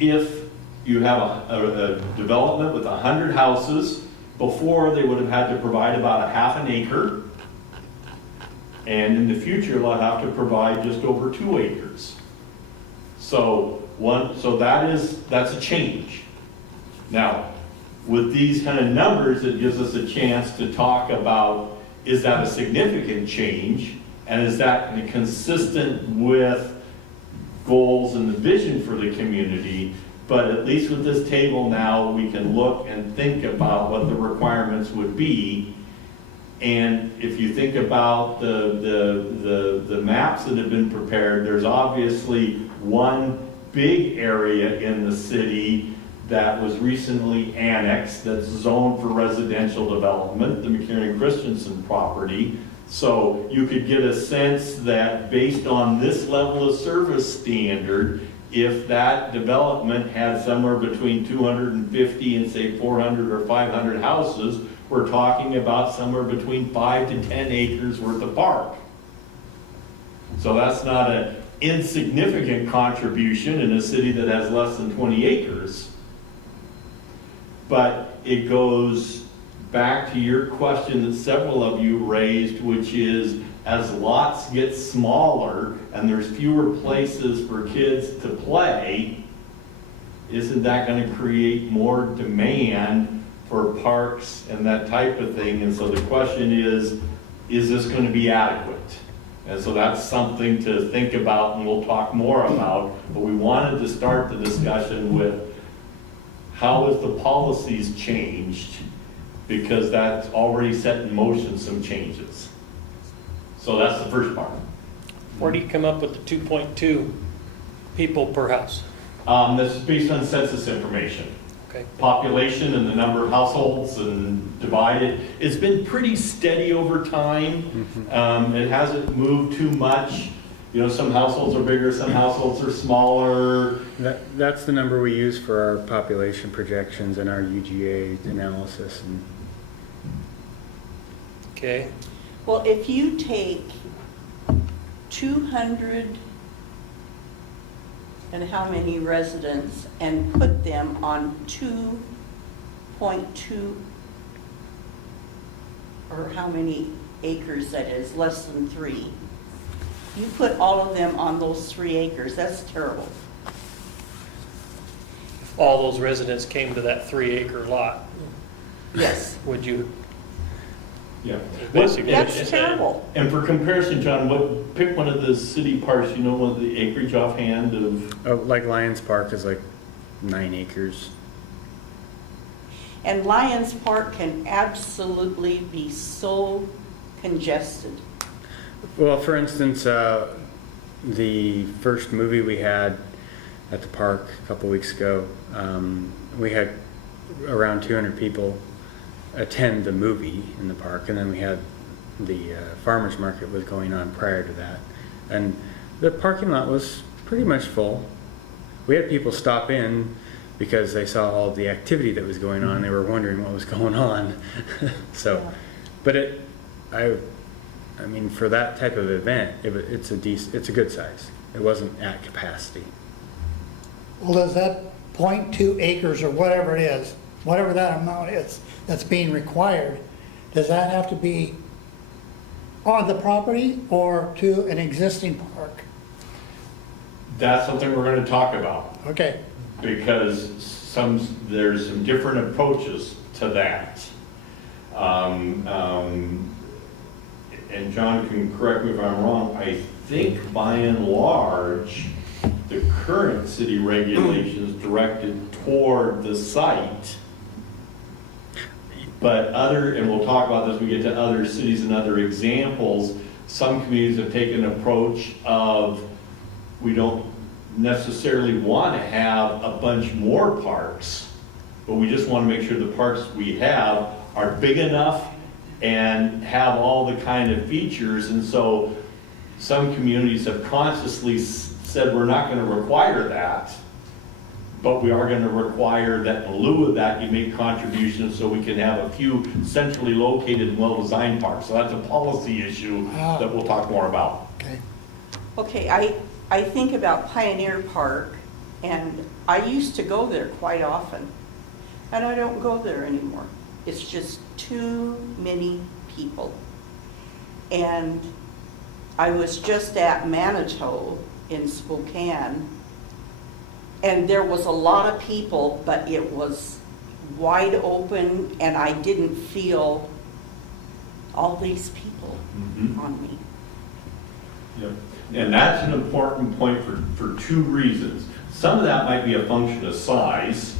if you have a development with 100 houses, before they would have had to provide about a half an acre, and in the future they'll have to provide just over 2 acres. So that's a change. Now, with these kind of numbers, it gives us a chance to talk about, is that a significant change, and is that consistent with goals and the vision for the community? But at least with this table now, we can look and think about what the requirements would be. And if you think about the maps that have been prepared, there's obviously one big area in the city that was recently annexed, that's zoned for residential development, the McKiernan Christensen property. So you could get a sense that based on this level of service standard, if that development had somewhere between 250 and say 400 or 500 houses, we're talking about somewhere between 5 to 10 acres worth of park. So that's not an insignificant contribution in a city that has less than 20 acres. But it goes back to your question that several of you raised, which is, as lots get smaller and there's fewer places for kids to play, isn't that going to create more demand for parks and that type of thing? And so the question is this going to be adequate? And so that's something to think about, and we'll talk more about. But we wanted to start the discussion with how has the policies changed, because that's already set in motion some changes. So that's the first part. Where do you come up with the 2.2 people per house? This is based on census information. Okay. Population and the number of households and divided. It's been pretty steady over time. It hasn't moved too much. You know, some households are bigger, some households are smaller. That's the number we use for our population projections and our UGA analysis. And Okay. Well, if you take 200 and how many residents and put them on 2.2, or how many acres that is, less than 3. You put all of them on those 3 acres, that's terrible. All those residents came to that 3-acre lot. Yes. Would you Yeah. Basically. That's terrible. And for comparison, John, pick one of the city parks, you know, one of the acreage offhand of, Like Lions Park is like 9 acres. And Lions Park can absolutely be so congested. Well, for instance, the first movie we had at the park a couple weeks ago, we had around 200 people attend the movie in the park, and then we had the farmers market was going on prior to that, and the parking lot was pretty much full. We had people stop in because they saw all the activity that was going on. They were wondering what was going on. So, but I mean, for that type of event, it's a good size. It wasn't at capacity. Well, does that 0.2 acres or whatever it is, whatever that amount is that's being required, does that have to be on the property or to an existing park? that's something we're gonna talk about. Okay, Because there's some different approaches to that. And John can correct me if I'm wrong, I think by and large, the current city regulations directed toward the site. But and we'll talk about this when we get to other cities and other examples, some communities have taken an approach of, we don't necessarily want to have a bunch more parks, but we just want to make sure the parks we have are big enough and have all the kind of features. And so some communities have consciously said, we're not going to require that, but we are going to require that in lieu of that, you make contributions so we can have a few centrally located and well-designed parks. So that's a policy issue that we'll talk more about. okay. Okay, I think about Pioneer Park, and I used to go there quite often, and I don't go there anymore. It's just too many people. And I was just at Manitou in Spokane, and there was a lot of people, but it was wide open, and I didn't feel all these people on me. Yep. And that's an important point for two reasons. Some of that might be a function of size,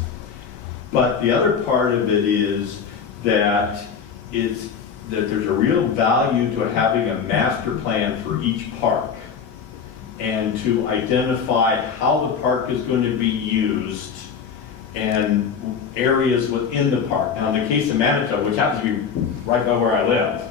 but the other part of it is that there's a real value to having a master plan for each park and to identify how the park is going to be used and areas within the park. Now, in the case of Manitou, which happens to be right by where I live,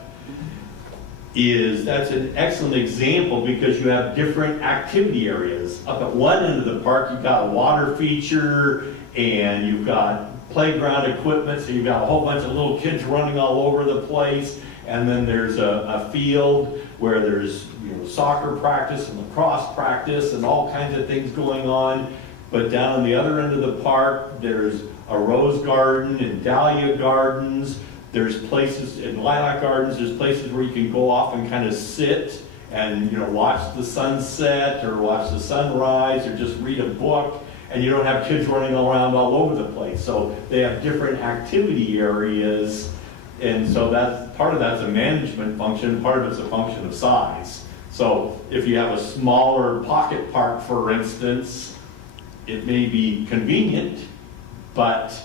that's an excellent example because you have different activity areas. Up at one end of the park, you've got a water feature and you've got playground equipment, so you've got a whole bunch of little kids running all over the place. And then there's a field where there's soccer practice and lacrosse practice and all kinds of things going on. But down on the other end of the park, there's a rose garden and dahlia gardens. There's places in lilac gardens, there's places where you can go off and kind of sit and watch the sunset or watch the sunrise or just read a book, and you don't have kids running around all over the place. So they have different activity areas, and so part of that's a management function, part of it's a function of size. So if you have a smaller pocket park, for instance, it may be convenient, but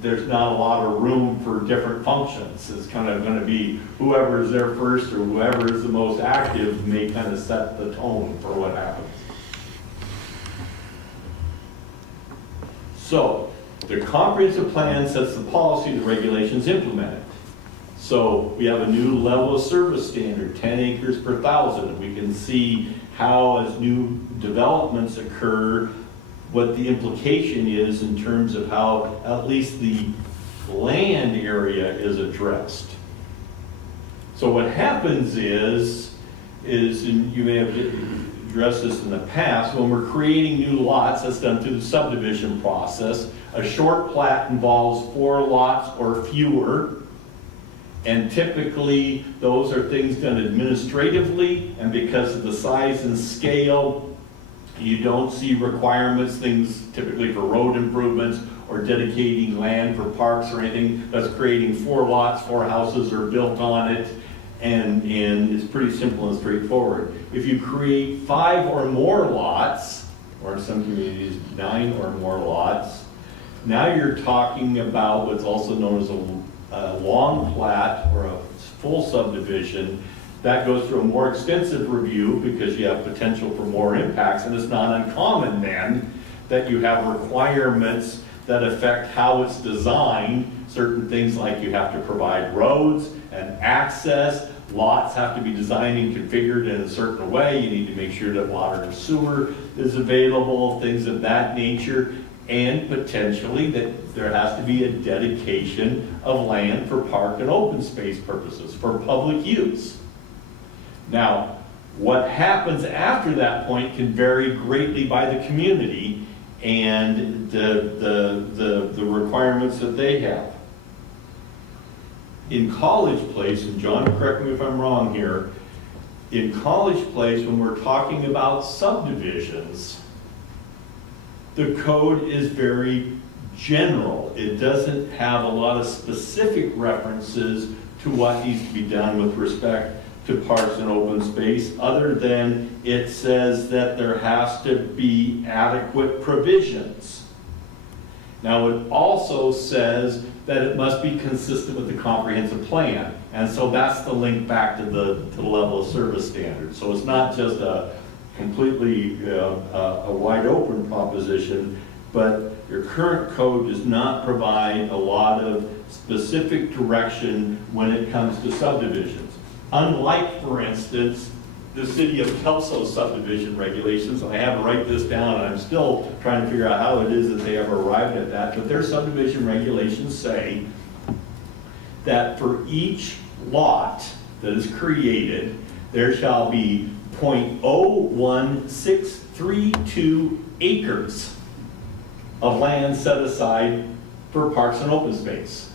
there's not a lot of room for different functions. It's kind of going to be whoever's there first or whoever is the most active may kind of set the tone for what happens. So the comprehensive plan sets the policy, the regulations implement it. So we have a new level of service standard, 10 acres per thousand. We can see how, as new developments occur, what the implication is in terms of how at least the land area is addressed. So what happens is and you may have addressed this in the past, when we're creating new lots, that's done through the subdivision process. A short plat involves 4 lots or fewer, and typically those are things done administratively, and because of the size and scale, you don't see requirements, things typically for road improvements or dedicating land for parks or anything that's creating 4 lots, 4 houses are built on it, and it's pretty simple and straightforward. If you create 5 or more lots, or in some communities 9 or more lots, now you're talking about what's also known as a long plat or a full subdivision. That goes through a more extensive review because you have potential for more impacts, and it's not uncommon then that you have requirements that affect how it's designed. Certain things like you have to provide roads and access, lots have to be designed and configured in a certain way, you need to make sure that water and sewer is available, things of that nature, and potentially that there has to be a dedication of land for park and open space purposes, for public use. Now, what happens after that point can vary greatly by the community and the requirements that they have. In College Place, and John, correct me if I'm wrong here, in College Place, when we're talking about subdivisions, the code is very general. It doesn't have a lot of specific references to what needs to be done with respect to parks and open space, other than it says that there has to be adequate provisions. Now, it also says that it must be consistent with the comprehensive plan, and so that's the link back to the level of service standards. So it's not just a completely a wide open proposition, but your current code does not provide a lot of specific direction when it comes to subdivisions. Unlike, for instance, the city of Kelso subdivision regulations. I have to write this down, and I'm still trying to figure out how it is that they ever arrived at that, but their subdivision regulations say that for each lot that is created, there shall be 0.01632 acres of land set aside for parks and open space.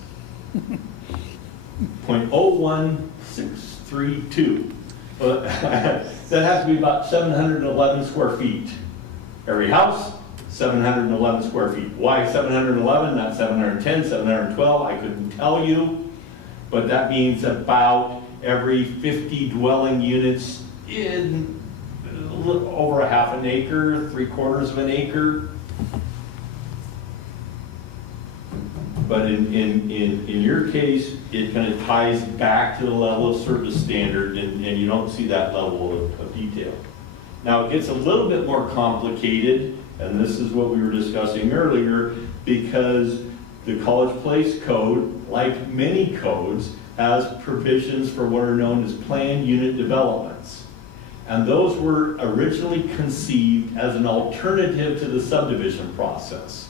0.01632. That has to be about 711 square feet. Every house, 711 square feet. Why 711, not 710, 712? I couldn't tell you, but that means about every 50 dwelling units in over a half an acre, 3/4 of an acre. But in your case, it kind of ties back to the level of service standard, and you don't see that level of detail. Now, it gets a little bit more complicated, and this is what we were discussing earlier, because the College Place Code, like many codes, has provisions for what are known as planned unit developments. And those were originally conceived as an alternative to the subdivision process.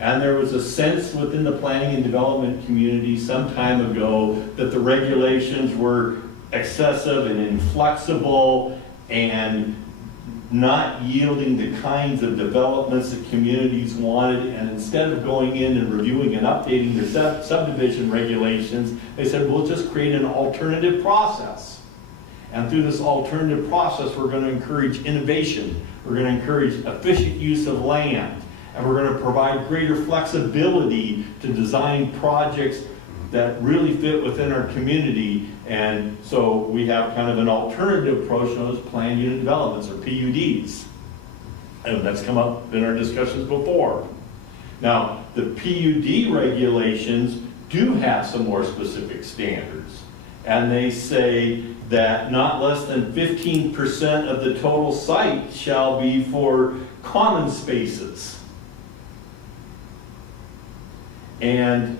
And there was a sense within the planning and development community some time ago that the regulations were excessive and inflexible and not yielding the kinds of developments that communities wanted. And instead of going in and reviewing and updating their subdivision regulations, they said, we'll just create an alternative process. And through this alternative process, we're going to encourage innovation. We're going to encourage efficient use of land. And we're going to provide greater flexibility to design projects that really fit within our community. And so we have kind of an alternative approach known as planned unit developments, or PUDs. And that's come up in our discussions before. Now, the PUD regulations do have some more specific standards. And they say that not less than 15% of the total site shall be for common spaces. And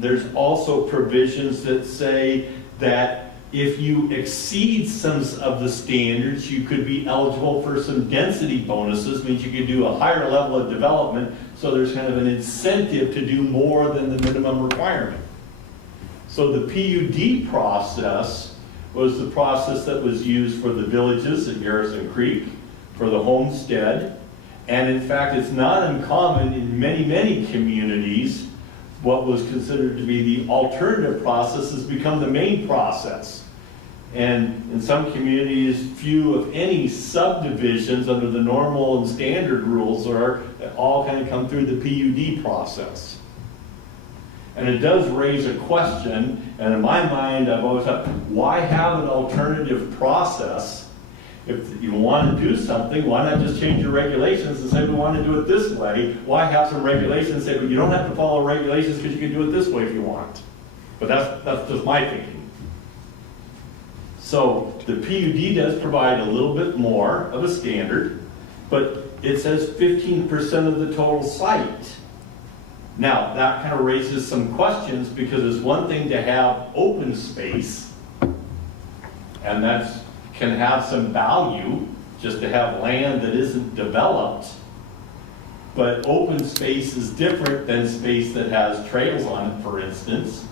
there's also provisions that say that if you exceed some of the standards, you could be eligible for some density bonuses, means you could do a higher level of development, so there's kind of an incentive to do more than the minimum requirement. So the PUD process was the process that was used for the villages at Garrison Creek, for the homestead, and in fact it's not uncommon in many, many communities. What was considered to be the alternative process has become the main process. And in some communities, few if any subdivisions under the normal and standard rules are all kind of come through the PUD process. And it does raise a question, and in my mind, I've always thought, why have an alternative process? If you want to do something, why not just change your regulations and say, we want to do it this way? Why have some regulations say, but you don't have to follow regulations because you can do it this way if you want? But that's just my thinking. So the PUD does provide a little bit more of a standard, but it says 15% of the total site. Now, that kind of raises some questions because it's one thing to have open space, and that can have some value just to have land that isn't developed. But open space is different than space that has trails on it, for instance,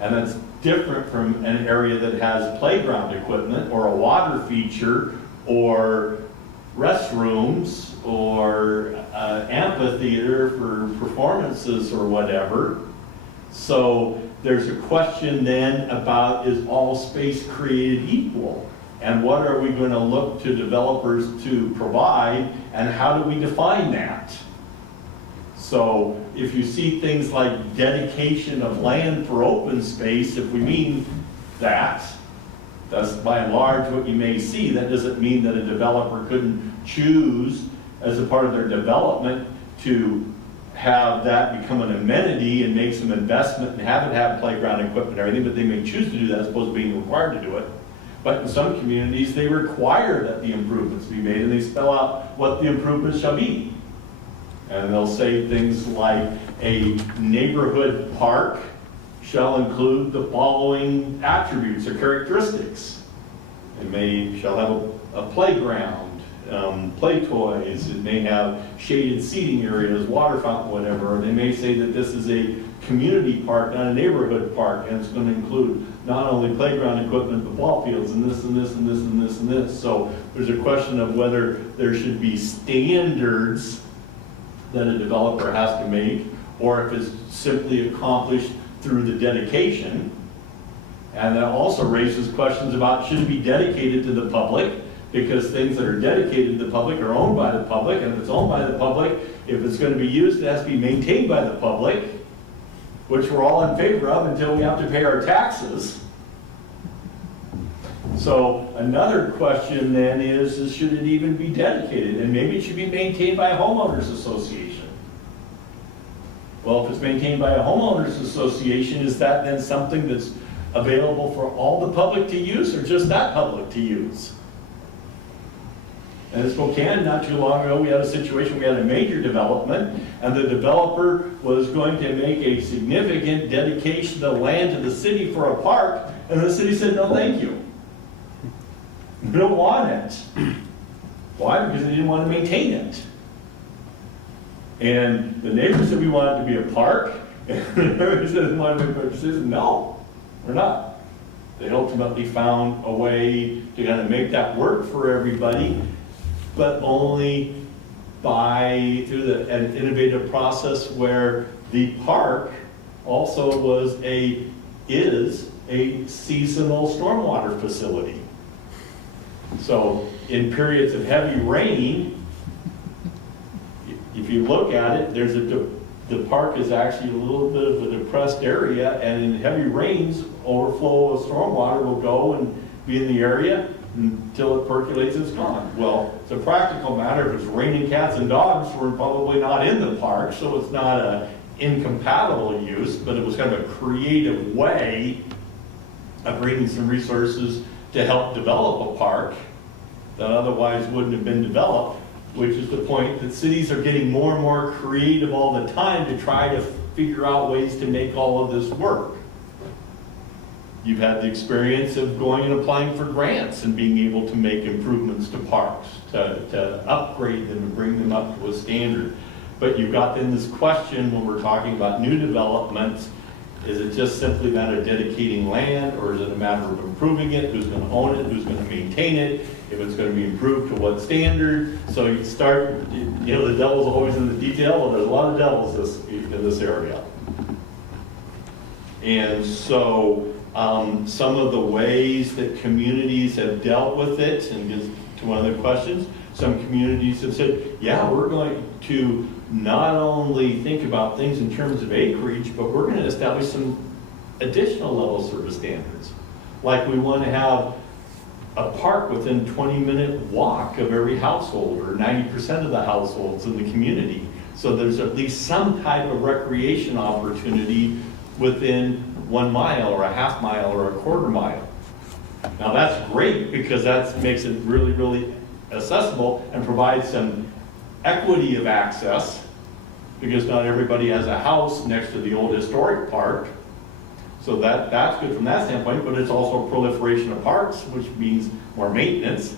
and that's different from an area that has playground equipment or a water feature or restrooms or amphitheater for performances or whatever. So there's a question then about, is all space created equal? And what are we going to look to developers to provide, and how do we define that? So if you see things like dedication of land for open space, if we mean that, that's by and large what you may see. That doesn't mean that a developer couldn't choose as a part of their development to have that become an amenity and make some investment and have it have playground equipment and everything, but they may choose to do that as opposed to being required to do it. But in some communities, they require that the improvements be made, and they spell out what the improvements shall be. And they'll say things like a neighborhood park shall include the following attributes or characteristics. It shall have a playground, play toys, it may have shaded seating areas, water fountain, whatever. Or they may say that this is a community park, not a neighborhood park, and it's going to include not only playground equipment, but ball fields, and this, and this, and this, and this, and this. So there's a question of whether there should be standards that a developer has to make, or if it's simply accomplished through the dedication. And that also raises questions about, should it be dedicated to the public? Because things that are dedicated to the public are owned by the public, and if it's owned by the public, if it's going to be used, it has to be maintained by the public, which we're all in favor of until we have to pay our taxes. So another question then is should it even be dedicated? And maybe it should be maintained by a homeowners association. Well, if it's maintained by a homeowners association, is that then something that's available for all the public to use, or just that public to use? And in Spokane, not too long ago, we had a situation, we had a major development, and the developer was going to make a significant dedication of land to the city for a park, and the city said, no, thank you. We don't want it. Why? Because they didn't want to maintain it. And the neighbors said we want it to be a park, and the neighbors said we want it to be a park. They said, no, we're not. They ultimately found a way to kind of make that work for everybody, but only through an innovative process where the park also is a seasonal stormwater facility. So in periods of heavy rain, if you look at it, the park is actually a little bit of a depressed area, and in heavy rains, overflow of stormwater will go and be in the area until it percolates and it's gone. Well, it's a practical matter. If it's raining cats and dogs, we're probably not in the park, so it's not an incompatible use, but it was kind of a creative way of bringing some resources to help develop a park that otherwise wouldn't have been developed, which is the point that cities are getting more and more creative all the time to try to figure out ways to make all of this work. You've had the experience of going and applying for grants and being able to make improvements to parks, to upgrade them and bring them up to a standard. But you've got then this question when we're talking about new developments, is it just simply a matter of dedicating land, or is it a matter of improving it? Who's going to own it? Who's going to maintain it? If it's going to be improved, to what standard? So you start, the devil's always in the detail. Well, there's a lot of devils in this area. And so some of the ways that communities have dealt with it, and just to one of the questions, some communities have said, yeah, we're going to not only think about things in terms of acreage, but we're going to establish some additional level service standards. Like we want to have a park within 20-minute walk of every household, or 90% of the households in the community. So there's at least some type of recreation opportunity within 1 mile or a half mile or a quarter mile. Now that's great because that makes it really, really accessible and provides some equity of access, because not everybody has a house next to the old historic park. So that's good from that standpoint, but it's also a proliferation of parks, which means more maintenance.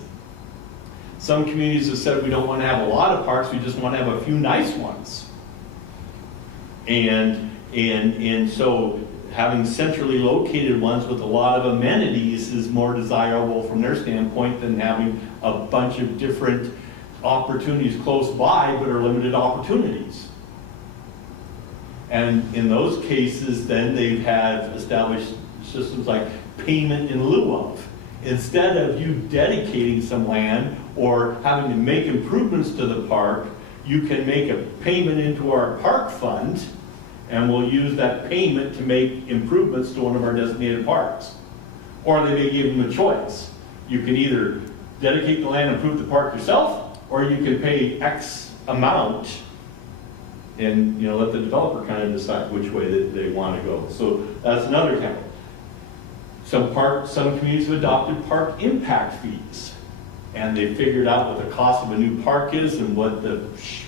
Some communities have said we don't want to have a lot of parks, we just want to have a few nice ones. And so having centrally located ones with a lot of amenities is more desirable from their standpoint than having a bunch of different opportunities close by but are limited opportunities. And in those cases, then they've had established systems like payment in lieu of. Instead of you dedicating some land or having to make improvements to the park, you can make a payment into our park fund, and we'll use that payment to make improvements to one of our designated parks. Or they may give them a choice. You can either dedicate the land and improve the park yourself, or you can pay X amount and let the developer kind of decide which way that they want to go. So that's another example. Some communities have adopted park impact fees, and they figured out what the cost of a new park is and what the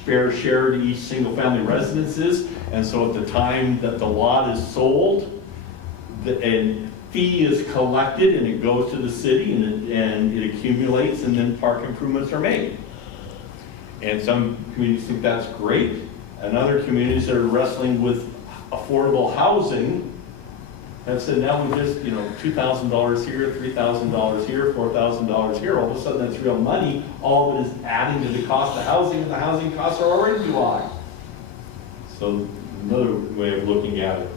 fair share to each single family residence is. And so at the time that the lot is sold, a fee is collected and it goes to the city and it accumulates, and then park improvements are made. And some communities think that's great. And other communities that are wrestling with affordable housing have said, now we just, $2,000 here, $3,000 here, $4,000 here. All of a sudden that's real money. All of it is adding to the cost of housing, and the housing costs are already too high. So another way of looking at it.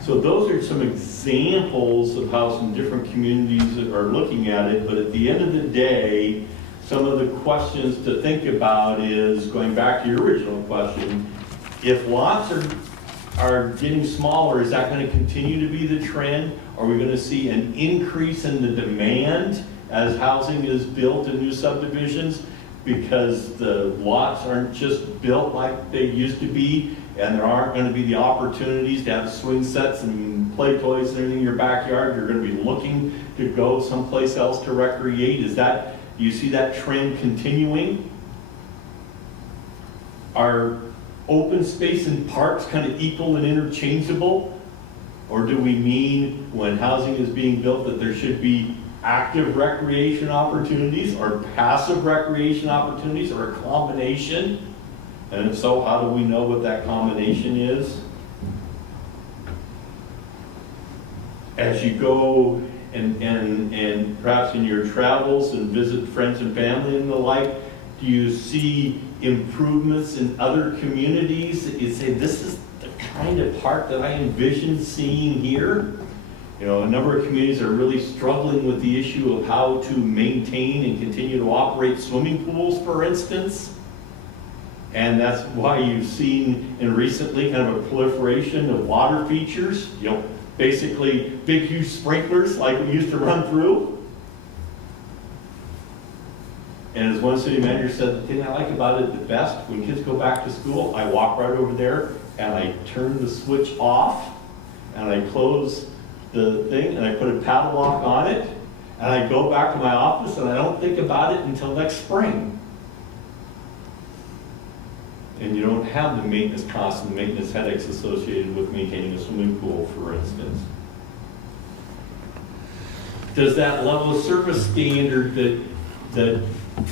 So those are some examples of how some different communities are looking at it. But at the end of the day, some of the questions to think about is, going back to your original question, if lots are getting smaller, is that going to continue to be the trend? Are we going to see an increase in the demand as housing is built in new subdivisions because the lots aren't just built like they used to be, and there aren't going to be the opportunities to have swing sets and play toys and everything in your backyard? You're going to be looking to go someplace else to recreate. Do you see that trend continuing? Are open space and parks kind of equal and interchangeable? Or do we mean when housing is being built that there should be active recreation opportunities or passive recreation opportunities, or a combination? And if so, how do we know what that combination is? As you go and perhaps in your travels and visit friends and family and the like, do you see improvements in other communities that you say, this is the kind of park that I envision seeing here? A number of communities are really struggling with the issue of how to maintain and continue to operate swimming pools, for instance. And that's why you've seen recently kind of a proliferation of water features, basically big, huge sprinklers like we used to run through. And as one city manager said, the thing I like about it the best, when kids go back to school, I walk right over there and I turn the switch off and I close the thing and I put a paddle lock on it and I go back to my office and I don't think about it until next spring. And you don't have the maintenance costs and the maintenance headaches associated with maintaining a swimming pool, for instance. Does that level of service standard that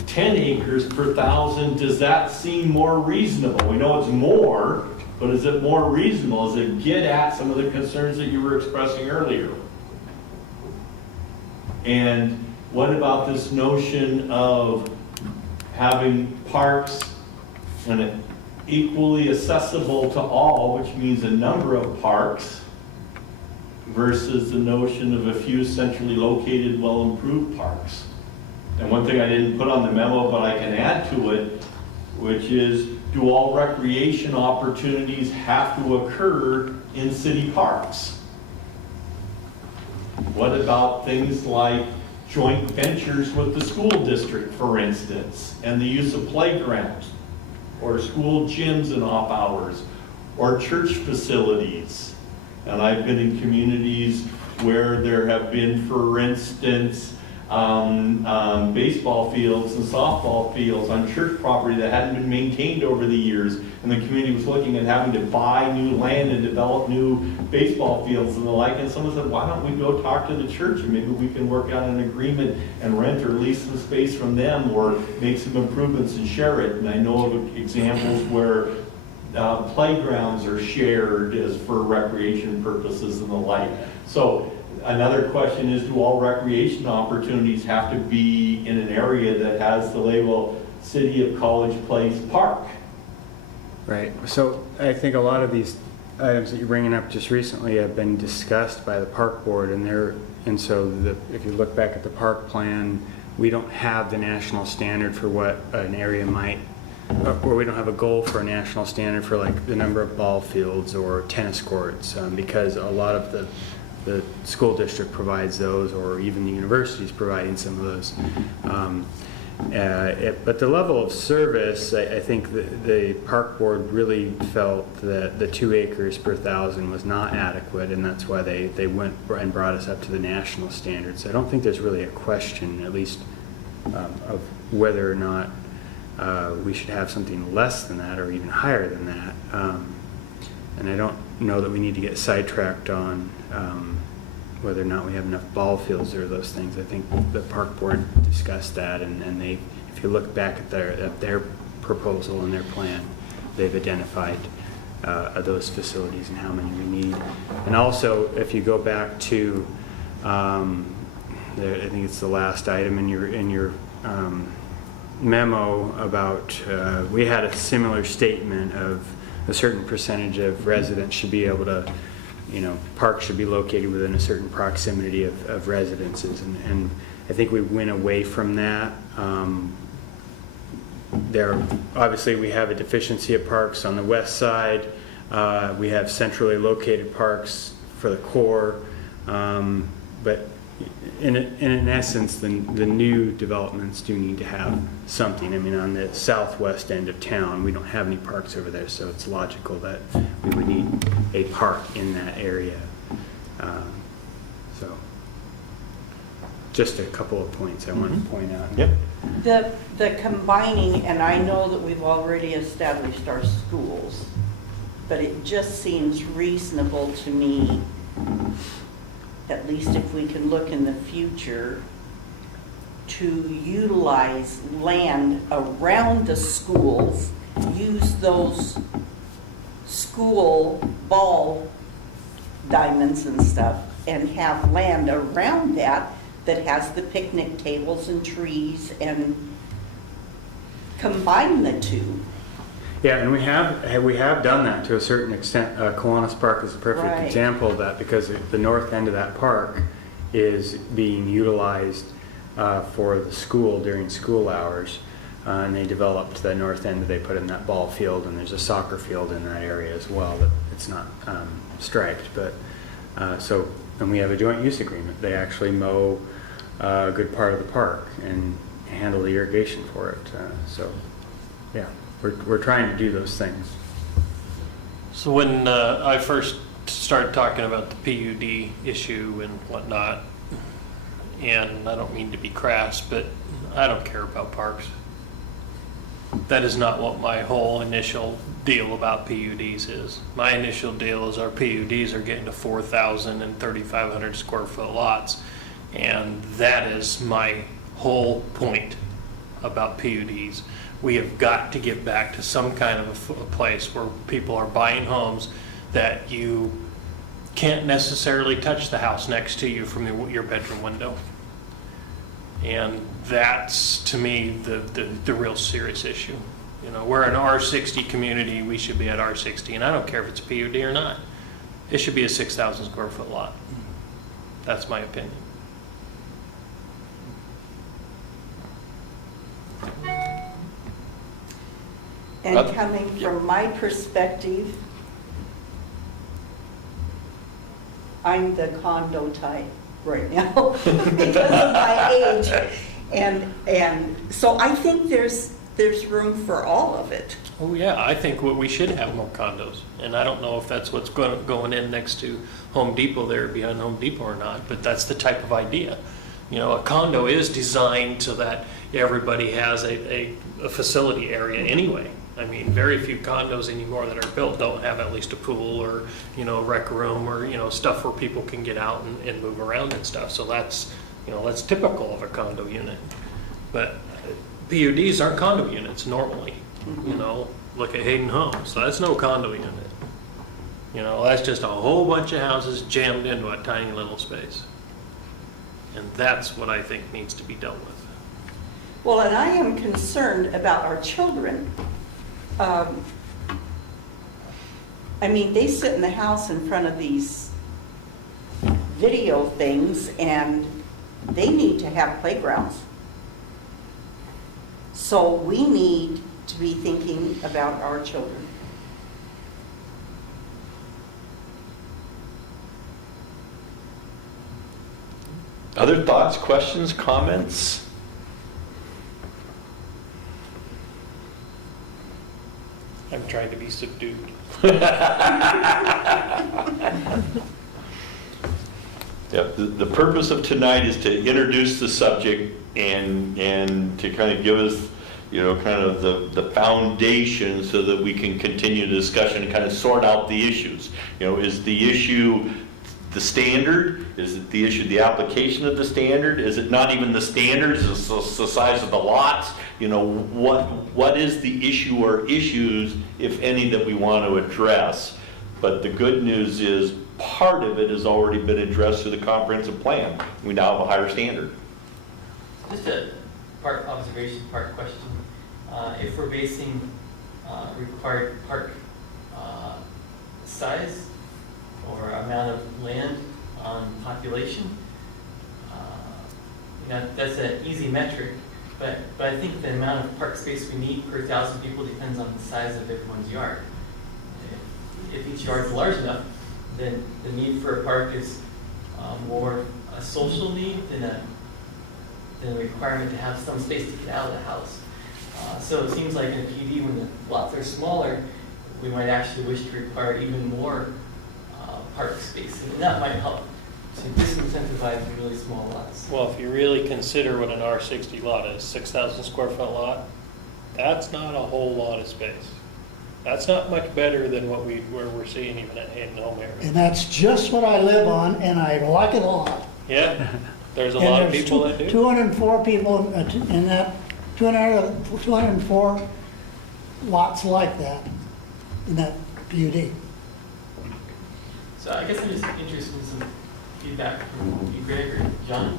10 acres per 1,000, does that seem more reasonable? We know it's more, but is it more reasonable? Does it get at some of the concerns that you were expressing earlier? And what about this notion of having parks and equally accessible to all, which means a number of parks, versus the notion of a few centrally located, well-improved parks. And one thing I didn't put on the memo, but I can add to it, which is, do all recreation opportunities have to occur in city parks? What about things like joint ventures with the school district, for instance, and the use of playgrounds, or school gyms in off hours, or church facilities? And I've been in communities where there have been, for instance, baseball fields and softball fields on church property that hadn't been maintained over the years, and the community was looking at having to buy new land and develop new baseball fields and the like, and someone said, why don't we go talk to the church and maybe we can work out an agreement and rent or lease some space from them, or make some improvements and share it. And I know of examples where playgrounds are shared as for recreation purposes and the like. So another question is, do all recreation opportunities have to be in an area that has the label City of College Place Park? Right. So I think a lot of these items that you're bringing up just recently have been discussed by the park board, and so if you look back at the park plan, we don't have the national standard for what an area might, or we don't have a goal for a national standard for like the number of ball fields or tennis courts, because a lot of the school district provides those, or even the universities providing some of those. But the level of service, I think the park board really felt that the 2 acres per 1,000 was not adequate, and that's why they went and brought us up to the national standards. So I don't think there's really a question, at least, of whether or not we should have something less than that or even higher than that. And I don't know that we need to get sidetracked on whether or not we have enough ball fields or those things. I think the park board discussed that, and they, if you look back at their proposal and their plan, they've identified those facilities and how many we need. And also, if you go back to, I think it's the last item in your memo about, we had a similar statement of a certain percentage of residents should be able to, parks should be located within a certain proximity of residences, and I think we went away from that. Obviously we have a deficiency of parks on the west side. We have centrally located parks for the core, but in essence, the new developments do need to have something. I mean, on the southwest end of town, we don't have any parks over there, so it's logical that we would need a park in that area. So, just a couple of points I want to point out. Yep. The combining, and I know that we've already established our schools, but it just seems reasonable to me, at least if we can look in the future, to utilize land around the schools, use those school ball diamonds and stuff, and have land around that has the picnic tables and trees, and combine the two. Yeah, and we have done that to a certain extent. Kiwanis Park is a perfect example of that, because the north end of that park is being utilized for the school during school hours, and they developed the north end that they put in that ball field, and there's a soccer field in that area as well. That it's not striped, but and we have a joint use agreement. They actually mow a good part of the park and handle the irrigation for it. So, yeah. We're trying to do those things. So when I first started talking about the PUD issue and whatnot, and I don't mean to be crass, but I don't care about parks. That is not what my whole initial deal about PUDs is. My initial deal is our PUDs are getting to 4,000 and 3,500 square foot lots, and that is my whole point about PUDs. We have got to get back to some kind of a place where people are buying homes that you can't necessarily touch the house next to you from your bedroom window. And that's, to me, the real serious issue. You know, we're an R60 community, we should be at R60, and I don't care if it's a PUD or not. It should be a 6,000 square foot lot. That's my opinion. And coming from my perspective, I'm the condo type right now because of my age. And so I think there's room for all of it. Oh, yeah, I think we should have more condos. And I don't know if that's what's going in next to Home Depot there, behind Home Depot or not, but that's the type of idea. You know, a condo is designed so that everybody has a facility area anyway. I mean, very few condos anymore that are built don't have at least a pool or, you know, rec room or, you know, stuff where people can get out and move around and stuff. So that's, you know, that's typical of a condo unit. But PUDs aren't condo units normally. You know, look at Hayden Homes. So that's no condo unit. You know, that's just a whole bunch of houses jammed into a tiny little space. And that's what I think needs to be dealt with. Well, and I am concerned about our children. I mean, they sit in the house in front of these video things and they need to have playgrounds. So we need to be thinking about our children. Other thoughts, questions, comments? I'm trying to be subdued. Yep, the purpose of tonight is to introduce the subject and to kind of give us, you know, kind of the foundation so that we can continue the discussion and kind of sort out the issues. You know, is the issue the standard? Is it the issue the application of the standard? Is it not even the standards? Is it the size of the lots? You know, what is the issue or issues, if any, that we want to address? But the good news is part of it has already been addressed through the comprehensive plan. We now have a higher standard. Just a part observation, part question. If we're basing required park size or amount of land on population, you know, that's an easy metric, but I think the amount of park space we need per 1,000 people depends on the size of everyone's yard. If each yard is large enough, then the need for a park is more a social need than a requirement to have some space to get out of the house. So it seems like in a PD, when the lots are smaller, we might actually wish to require even more park space, and that might help to disincentivize really small lots. Well, if you really consider what an R60 lot is, 6,000 square foot lot, that's not a whole lot of space. That's not much better than where we're seeing even at Hayden Home area. And that's just what I live on, and I like it a lot. Yeah, there's a And lot of there's people that do. 204 people in that, 204 lots like that, in that PUD. So I guess I'm just interested in some feedback from you, Greg or John.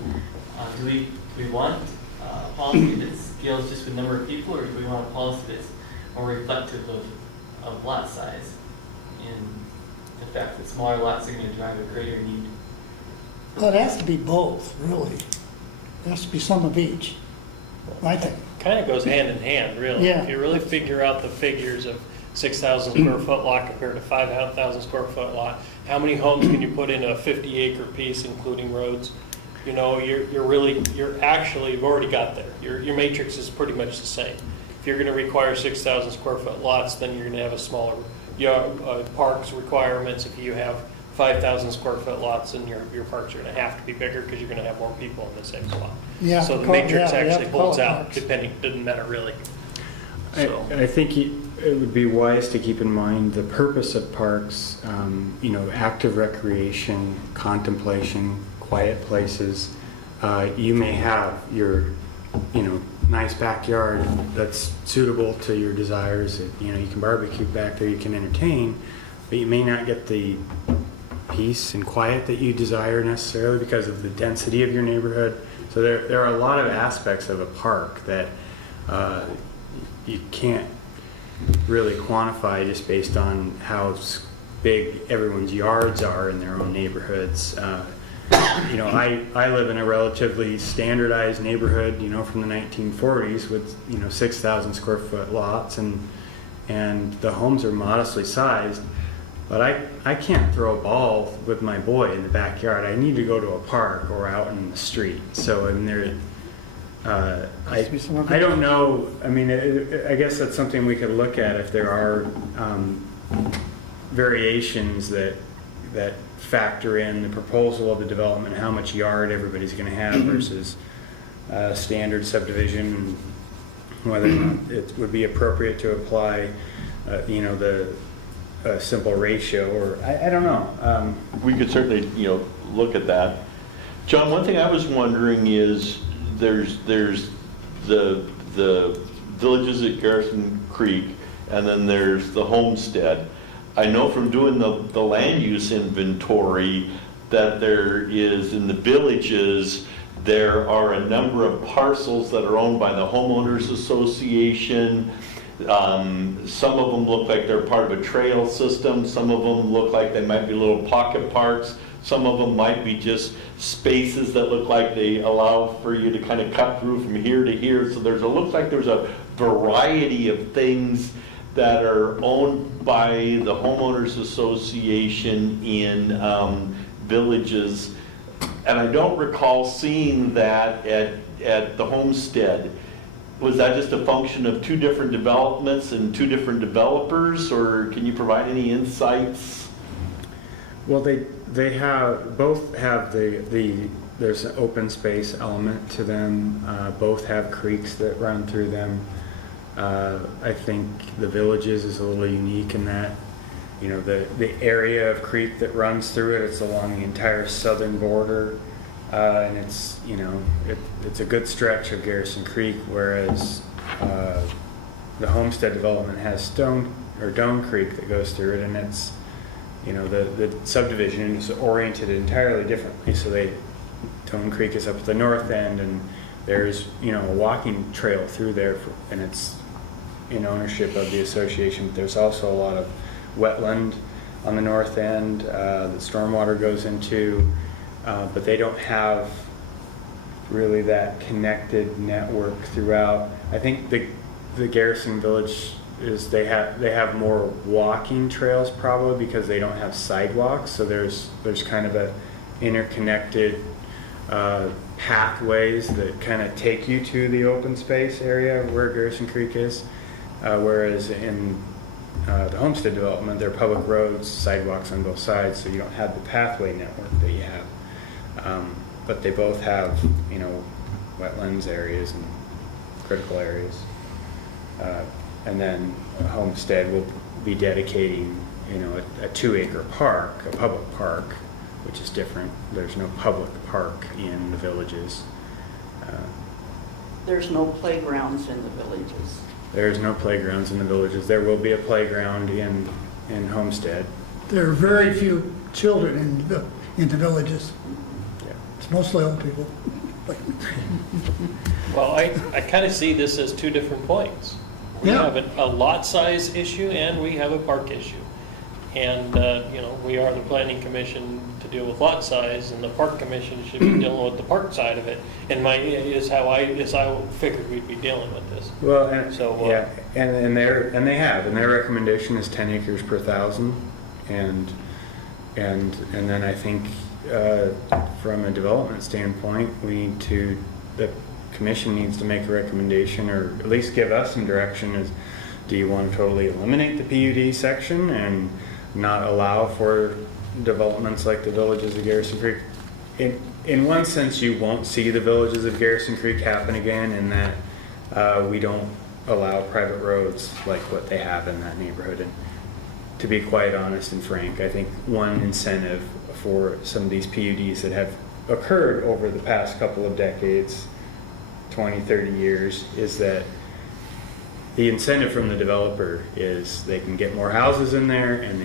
Do we want a policy that scales just with number of people, or do we want a policy that's more reflective of lot size and the fact that smaller lots are going to drive a greater need? Well, it has to be both, really. There has to be some of each, I think. Kind of goes hand in hand, really. Yeah. If you really figure out the figures of 6,000 square foot lot compared to 5,000 square foot lot, how many homes can you put in a 50-acre piece, including roads? You know, you've already got there. Your matrix is pretty much the same. If you're going to require 6,000 square foot lots, then you're going to have a smaller parks requirements. If you have 5,000 square foot lots, then your parks are going to have to be bigger because you're going to have more people in the same spot. Yeah, So the call- matrix yeah, you have actually to call holds it out, parks. doesn't matter really. So. I think it would be wise to keep in mind the purpose of parks, you know, active recreation, contemplation, quiet places. You may have your, you know, nice backyard that's suitable to your desires. You know, you can barbecue back there, you can entertain, but you may not get the peace and quiet that you desire necessarily because of the density of your neighborhood. So there are a lot of aspects of a park that you can't really quantify just based on how big everyone's yards are in their own neighborhoods. You know, I live in a relatively standardized neighborhood, you know, from the 1940s with, you know, 6,000 square foot lots, and the homes are modestly sized. But I can't throw a ball with my boy in the backyard. I need to go to a park or out in the street. So I mean, I don't know. I mean, I guess that's something we could look at if there are variations that factor in the proposal of the development, how much yard everybody's going to have versus standard subdivision, whether or not it would be appropriate to apply, you know, the simple ratio, or I don't know. We could certainly, you know, look at that. John, one thing I was wondering is there's the villages at Garrison Creek, and then there's the homestead. I know from doing the land use inventory that there is in the villages, there are a number of parcels that are owned by the homeowners association. Some of them look like they're part of a trail system. Some of them look like they might be little pocket parks. Some of them might be just spaces that look like they allow for you to kind of cut through from here to here. So looks like there's a variety of things that are owned by the homeowners association in villages. And I don't recall seeing that at the homestead. Was that just a function of two different developments and two different developers, or can you provide any insights? Well, they have both have there's an open space element to them. Both have creeks that run through them. I think the Villages is a little unique in that, you know, the area of creek that runs through it, it's along the entire southern border, and it's, you know, it's a good stretch of Garrison Creek, whereas the Homestead development has Dome Creek that goes through it, and it's, you know, the subdivision is oriented entirely differently. So Dome Creek is up at the north end, and there's, you know, a walking trail through there, and it's in ownership of the association. But there's also a lot of wetland on the north end that stormwater goes into, but they don't have really that connected network throughout. I think the Garrison Village is they have more walking trails probably because they don't have sidewalks. So there's kind of a interconnected pathways that kind of take you to the open space area where Garrison Creek is, whereas in the Homestead development, there are public roads, sidewalks on both sides, so you don't have the pathway network that you have. But they both have, you know, wetlands areas and critical areas. And then Homestead will be dedicating, you know, a 2-acre park, a public park, which is different. There's no public park in the Villages. There's no playgrounds in the Villages. There's no playgrounds in the Villages. There will be a playground in Homestead. There are very few children in the Villages. Yeah. It's mostly old people. Well, I kind of see this as two different points. We Yeah. have a lot size issue and we have a park issue. And, you know, we are the planning commission to deal with lot size, and the park commission should be dealing with the park side of it. And is how I figured we'd be dealing with this. Well, and, So, yeah, and their recommendation is 10 acres per thousand, and then I think from a development standpoint, the commission needs to make a recommendation, or at least give us some direction. Is, do you want to totally eliminate the PUD section and not allow for developments like the Villages of Garrison Creek? In one sense, you won't see the Villages of Garrison Creek happen again, in that we don't allow private roads like what they have in that neighborhood. And to be quite honest and frank, I think one incentive for some of these PUDs that have occurred over the past couple of decades, 20, 30 years, is that the incentive from the developer is they can get more houses in there, and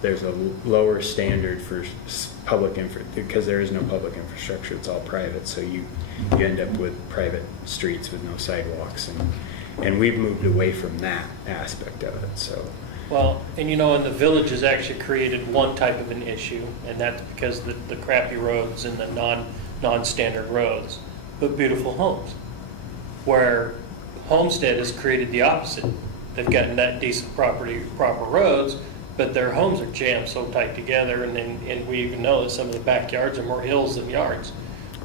there's a lower standard for public because there is no public infrastructure. It's all private, so you end up with private streets with no sidewalks, And we've moved away from that aspect of it, so. Well, and you know, and the village has actually created one type of an issue, and that's because the crappy roads and the non-standard roads, but beautiful homes. Where Homestead has created the opposite. They've gotten that decent proper roads, but their homes are jammed so tight together, and we even know that some of the backyards are more hills than yards.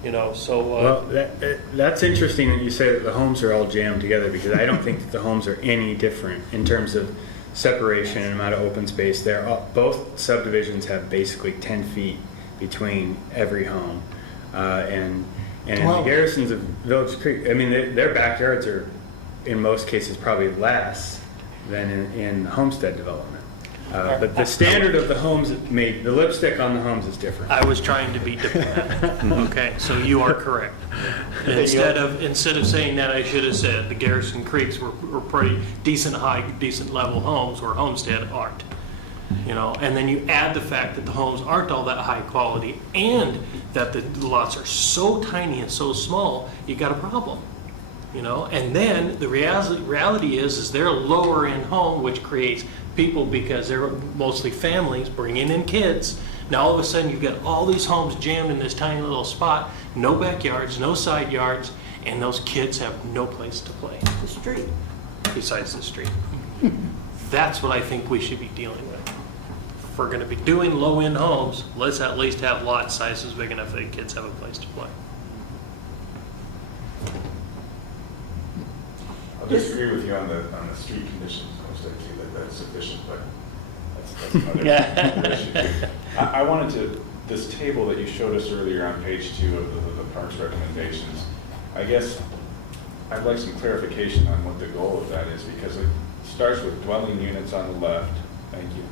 You know, so Well, that's interesting that you say that the homes are all jammed together, because I don't think that the homes are any different in terms of separation and amount of open space. Both subdivisions have basically 10 feet between every home, and in Wow. the garrisons of Village Creek, I mean, their backyards are in most cases probably less than in homestead development. But the standard of the homes made, the lipstick on the homes is different. I was trying to be diplomatic. Okay, so you are correct. Instead of saying that, I should have said the Garrison Creeks were pretty decent level homes where Homestead aren't. You know, and then you add the fact that the homes aren't all that high quality and that the lots are so tiny and so small, you got a problem. You know, and then the reality is they're a lower end home, which creates people, because they're mostly families bringing in kids. Now all of a sudden you've got all these homes jammed in this tiny little spot, no backyards, no side yards, and those kids have no place to play The street. besides the street. That's what I think we should be dealing with. If we're going to be doing low end homes, let's at least have lot sizes big enough that kids have a place to play. I'll disagree with you on the street conditions, most I see that that's sufficient, but that's another issue. I wanted to, this table that you showed us earlier on page 2 of the parks recommendations, I guess I'd like some clarification on what the goal of that is, because it starts with dwelling units on the left, thank you,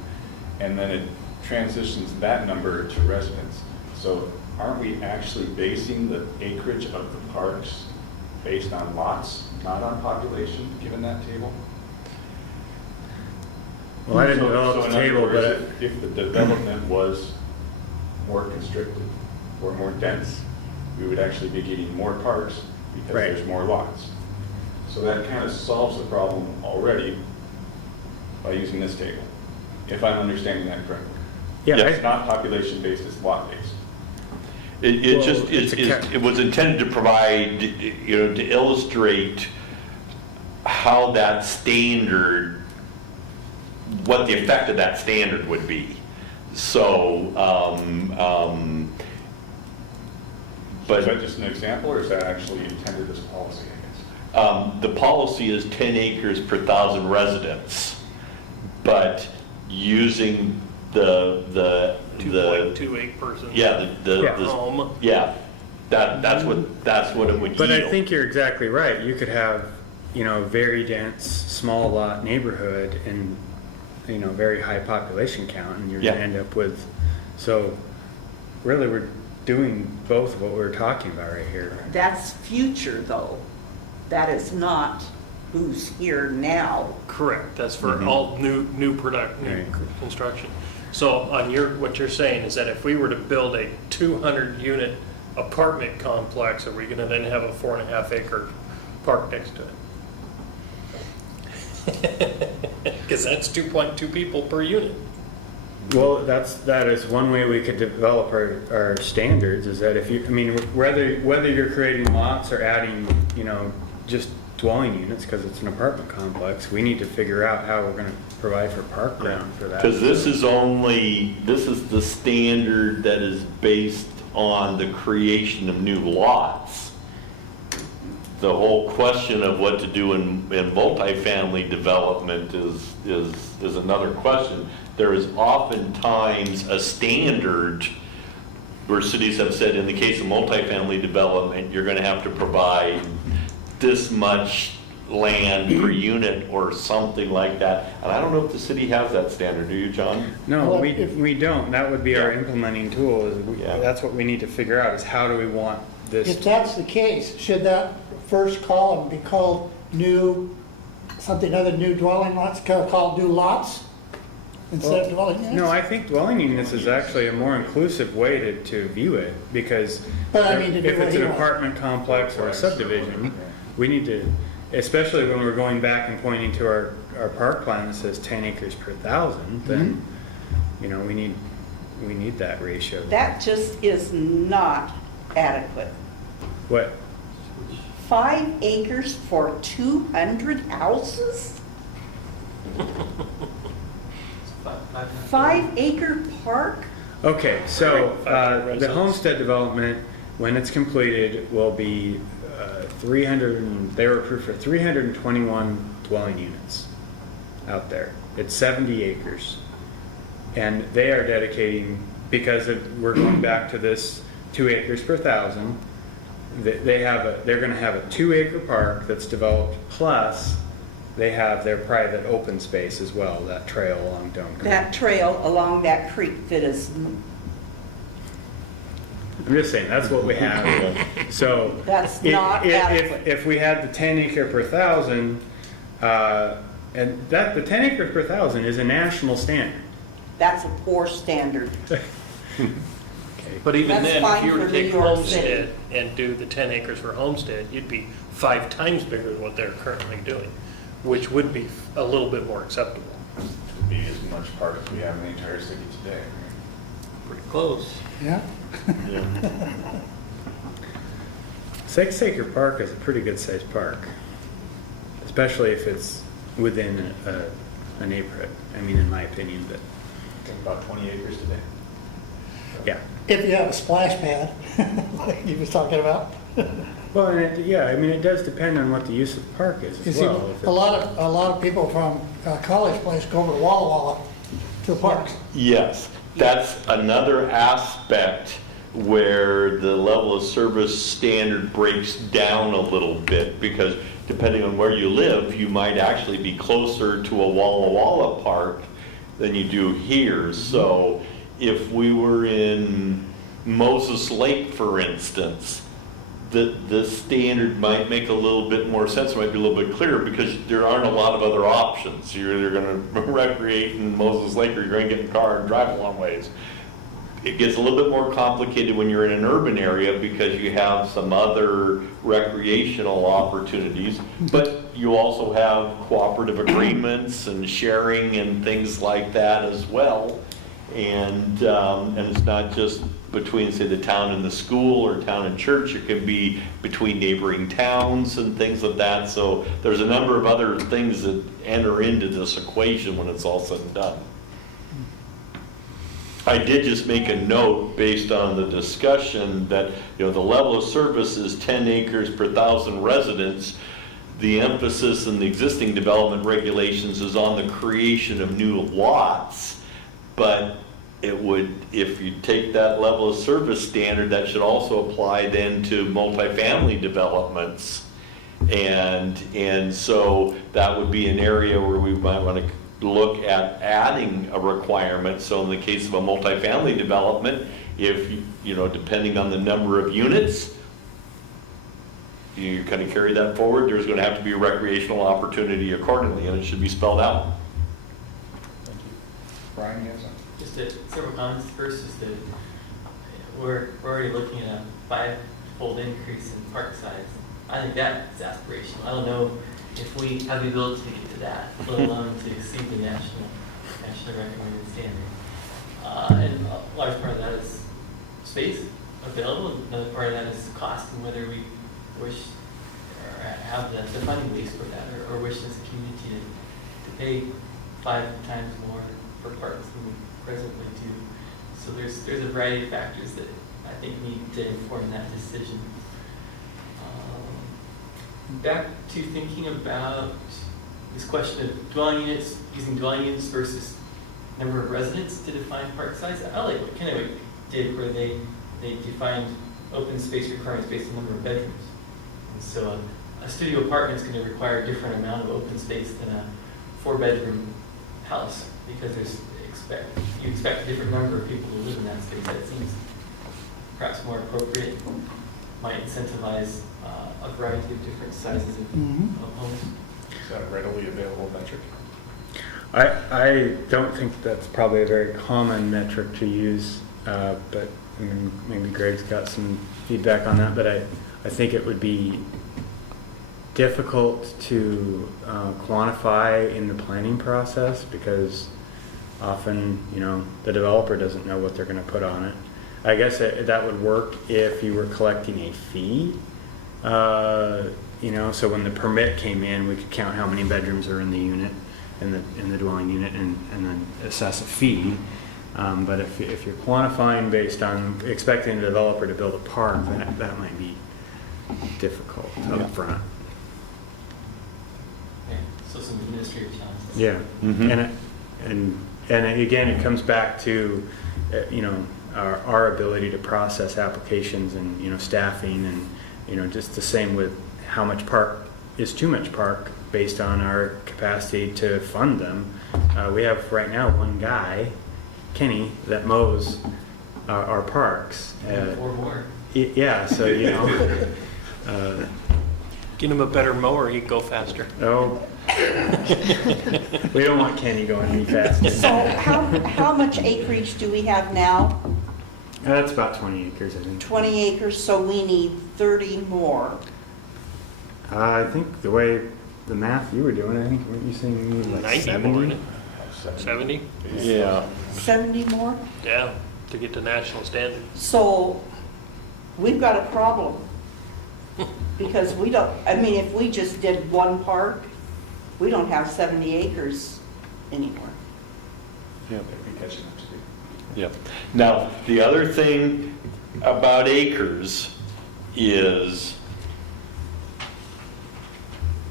and then it transitions that number to residents. So aren't we actually basing the acreage of the parks based on lots, not on population, given that table? Well, I didn't So develop the in other table, words, but if the development was more constricted or more dense, we would actually be getting more parks because Right. there's more lots. So that kind of solves the problem already by using this table, if I'm understanding that correctly. yeah, It's not population-based, it's lot-based. It Well, just, it's a it was intended to provide, you know, to illustrate how that standard, what the effect of that standard would be. So, but. Is that just an example, or is that actually intended as policy, I guess? The policy is 10 acres per 1,000 residents, but using the 2.28 person. yeah, home. yeah, that's what it would yield. But I think you're exactly right. You could have, you know, very dense, small lot neighborhood and, you know, very high population count, and you're Yeah. gonna end up with, so really we're doing both of what we're talking about right here. That's future, though. That is not who's here now. Correct, that's for all new Right. construction. So on what you're saying is that if we were to build a 200 unit apartment complex, are we gonna then have a 4.5 acre park next to it? Because that's 2.2 people per unit. Well, that is one way we could develop our standards, is that if you, I mean, whether you're creating lots or adding, you know, just dwelling units, because it's an apartment complex, we need to figure out how we're going to provide for park ground for that. Because this is the standard that is based on the creation of new lots. The whole question of what to do in multifamily development is another question. There is oftentimes a standard where cities have said, in the case of multifamily development, you're going to have to provide this much land per unit or something like that. And I don't know if the city has that standard, do you, John? No, Well, we don't. That would be our Yeah. implementing tool. Yeah. That's what we need to figure out, is how do we want this. If that's the case, should that first column be called new, something other, new dwelling lots, called new lots? Instead of dwelling units? No, I think dwelling units is actually a more inclusive way to view it, because But I mean, to do if what it's he an wants. apartment complex or a subdivision, we need to, especially when we're going back and pointing to our park plan that says 10 acres per thousand, then, you know, we need that ratio. That just is not adequate. What? 5 acres for 200 houses? It's 5 5-acre park? Okay, so the residents. homestead development, when it's completed, will be they were approved for 321 dwelling units out there. It's 70 acres. And they are dedicating, because we're going back to this 2 acres per thousand, they're gonna have a 2-acre park that's developed, plus they have their private open space as well, that trail along Dome Creek. That trail along that creek that is, I'm just saying, that's what we have. So. That's not adequate. If we had the 10 acre per thousand, and the 10 acre per thousand is a national standard. that's a poor standard. But even That's then, if fine you were for to New take York Homestead and do the 10 acres for Homestead, you'd be 5 times bigger than what they're currently doing, which would be a little bit more acceptable. Would be as much park as we have in the entire city today. Pretty close. Yeah. 6 acre park is a pretty good sized park, especially if it's within a neighborhood. I mean, in my opinion, but I think about 20 acres today. yeah. If you have a splash pad, like you was talking about. Well, and I mean, it does depend on what the use of the park is You as see, well. If a lot of people from College Place go over to Walla Walla to the parks. Yes, that's another aspect where the level of service standard breaks down a little bit, because depending on where you live, you might actually be closer to a Walla Walla park than you do here. So if we were in Moses Lake, for instance, the standard might make a little bit more sense, it might be a little bit clearer, because there aren't a lot of other options. You're either going to recreate in Moses Lake, or you're going to get in a car and drive a long ways. It gets a little bit more complicated when you're in an urban area, because you have some other recreational opportunities, but you also have cooperative agreements and sharing and things like that as well. And it's not just between, say, the town and the school, or town and church. It can be between neighboring towns and things like that. So there's a number of other things that enter into this equation when it's all said and done. I did just make a note based on the discussion that, you know, the level of service is 10 acres per 1,000 residents. The emphasis in the existing development regulations is on the creation of new lots, but it would, if you take that level of service standard, that should also apply then to multifamily developments. And so that would be an area where we might want to look at adding a requirement. So in the case of a multifamily development, if, you know, depending on the number of units, you kind of carry that forward, there's going to have to be a recreational opportunity accordingly, and it should be spelled out. Thank you. Brian, you have something? Just several comments. First is that we're already looking at a 5-fold increase in park size. I think that is aspirational. I don't know if we have the ability to get to that, let alone to exceed the national recommended standard. And a large part of that is space available, and another part of that is cost, and whether we wish or have the funding base for that, or wish as a community to pay 5 times more for parks than we presently do. So there's a variety of factors that I think need to inform that decision. Back to thinking about this question of dwelling units, using dwelling units versus number of residents to define park size. I like what Kennewick did, where they defined open space requirements based on number of bedrooms. And so a studio apartment is going to require a different amount of open space than a 4-bedroom house, because you expect a different number of people to live in that space. That seems perhaps more appropriate, might incentivize a variety of different sizes of homes. Is that a readily available metric? I don't think that's probably a very common metric to use, but I mean, maybe Greg's got some feedback on that, but I think it would be difficult to quantify in the planning process because often, the developer doesn't know what they're going to put on it. I guess that would work if you were collecting a fee. So when the permit came in, we could count how many bedrooms are in the unit, in the dwelling unit, and then assess a fee. But if you're quantifying based on expecting a developer to build a park, that might be difficult up front. Okay, so some administrative challenges. Yeah, Mhm. and again, it comes back to, our ability to process applications and, staffing and, just the same with how much park is too much park based on our capacity to fund them. We have right now one guy, Kenny, that mows our parks. Or more. Yeah, so, Get him a better mower, he'd go faster. oh, we don't want Kenny going any faster. So how much acreage do we have now? That's about 20 acres, I think. 20 acres, so we need 30 more. I think the way the math you were doing, I think, weren't you saying you need like 90 70? more, isn't it? 70? Yeah. 70 more? Yeah, to get to national standard. So we've got a problem. Because we don't, if we just did one park, we don't have 70 acres anymore. Yeah. Maybe catching up to do. Yeah. Now, the other thing about acres is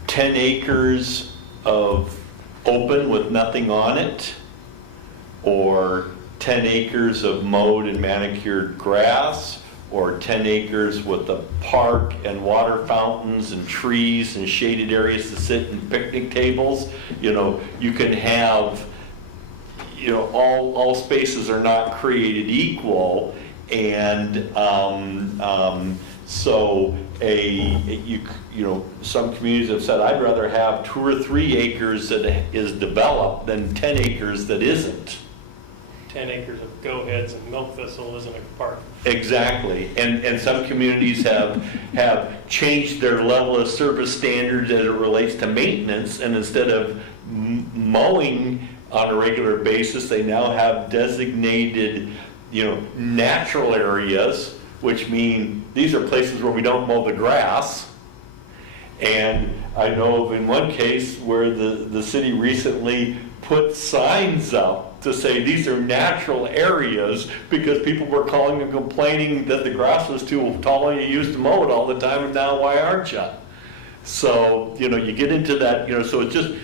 10 acres of open with nothing on it, or 10 acres of mowed and manicured grass, or 10 acres with a park and water fountains and trees and shaded areas to sit and picnic tables. You can have, all spaces are not created equal, and so some communities have said, I'd rather have 2 or 3 acres that is developed than 10 acres that isn't. 10 acres of go-heads and milk thistle isn't a park. Exactly, and some communities have changed their level of service standards as it relates to maintenance, and instead of mowing on a regular basis, they now have designated, natural areas, which mean these are places where we don't mow the grass. And I know of in one case where the city recently put signs up to say these are natural areas because people were calling and complaining that the grass was too tall and you used to mow it all the time, and now why aren't you? So, you get into that, so it's just,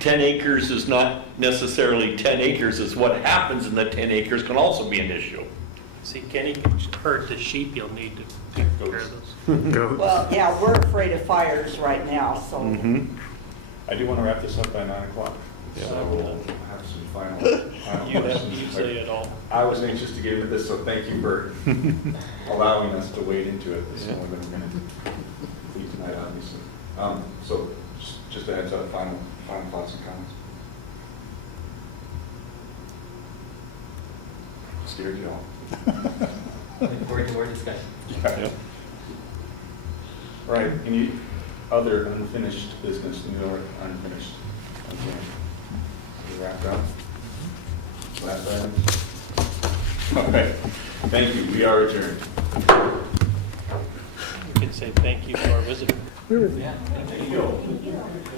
10 acres is not necessarily 10 acres, is what happens in the 10 acres can also be an issue. See, Kenny can herd the sheep, you'll need to take care of those. Goats. Well, yeah, we're afraid of fires right now, so. I do want to wrap this up by 9 o'clock. Yeah. So we'll have some final You questions. say it all. I was anxious to get into this, so thank you for allowing us to wade into it. This is only been a minute. Leave tonight, obviously. So just a heads up, final thoughts and comments. Scared you all. Looking forward to more discussion. Yeah. Right, any other unfinished business, new or unfinished? Okay. We wrapped up? Last item? All right, thank you, we are adjourned. You can say thank you to our visitor. Yeah. There you go.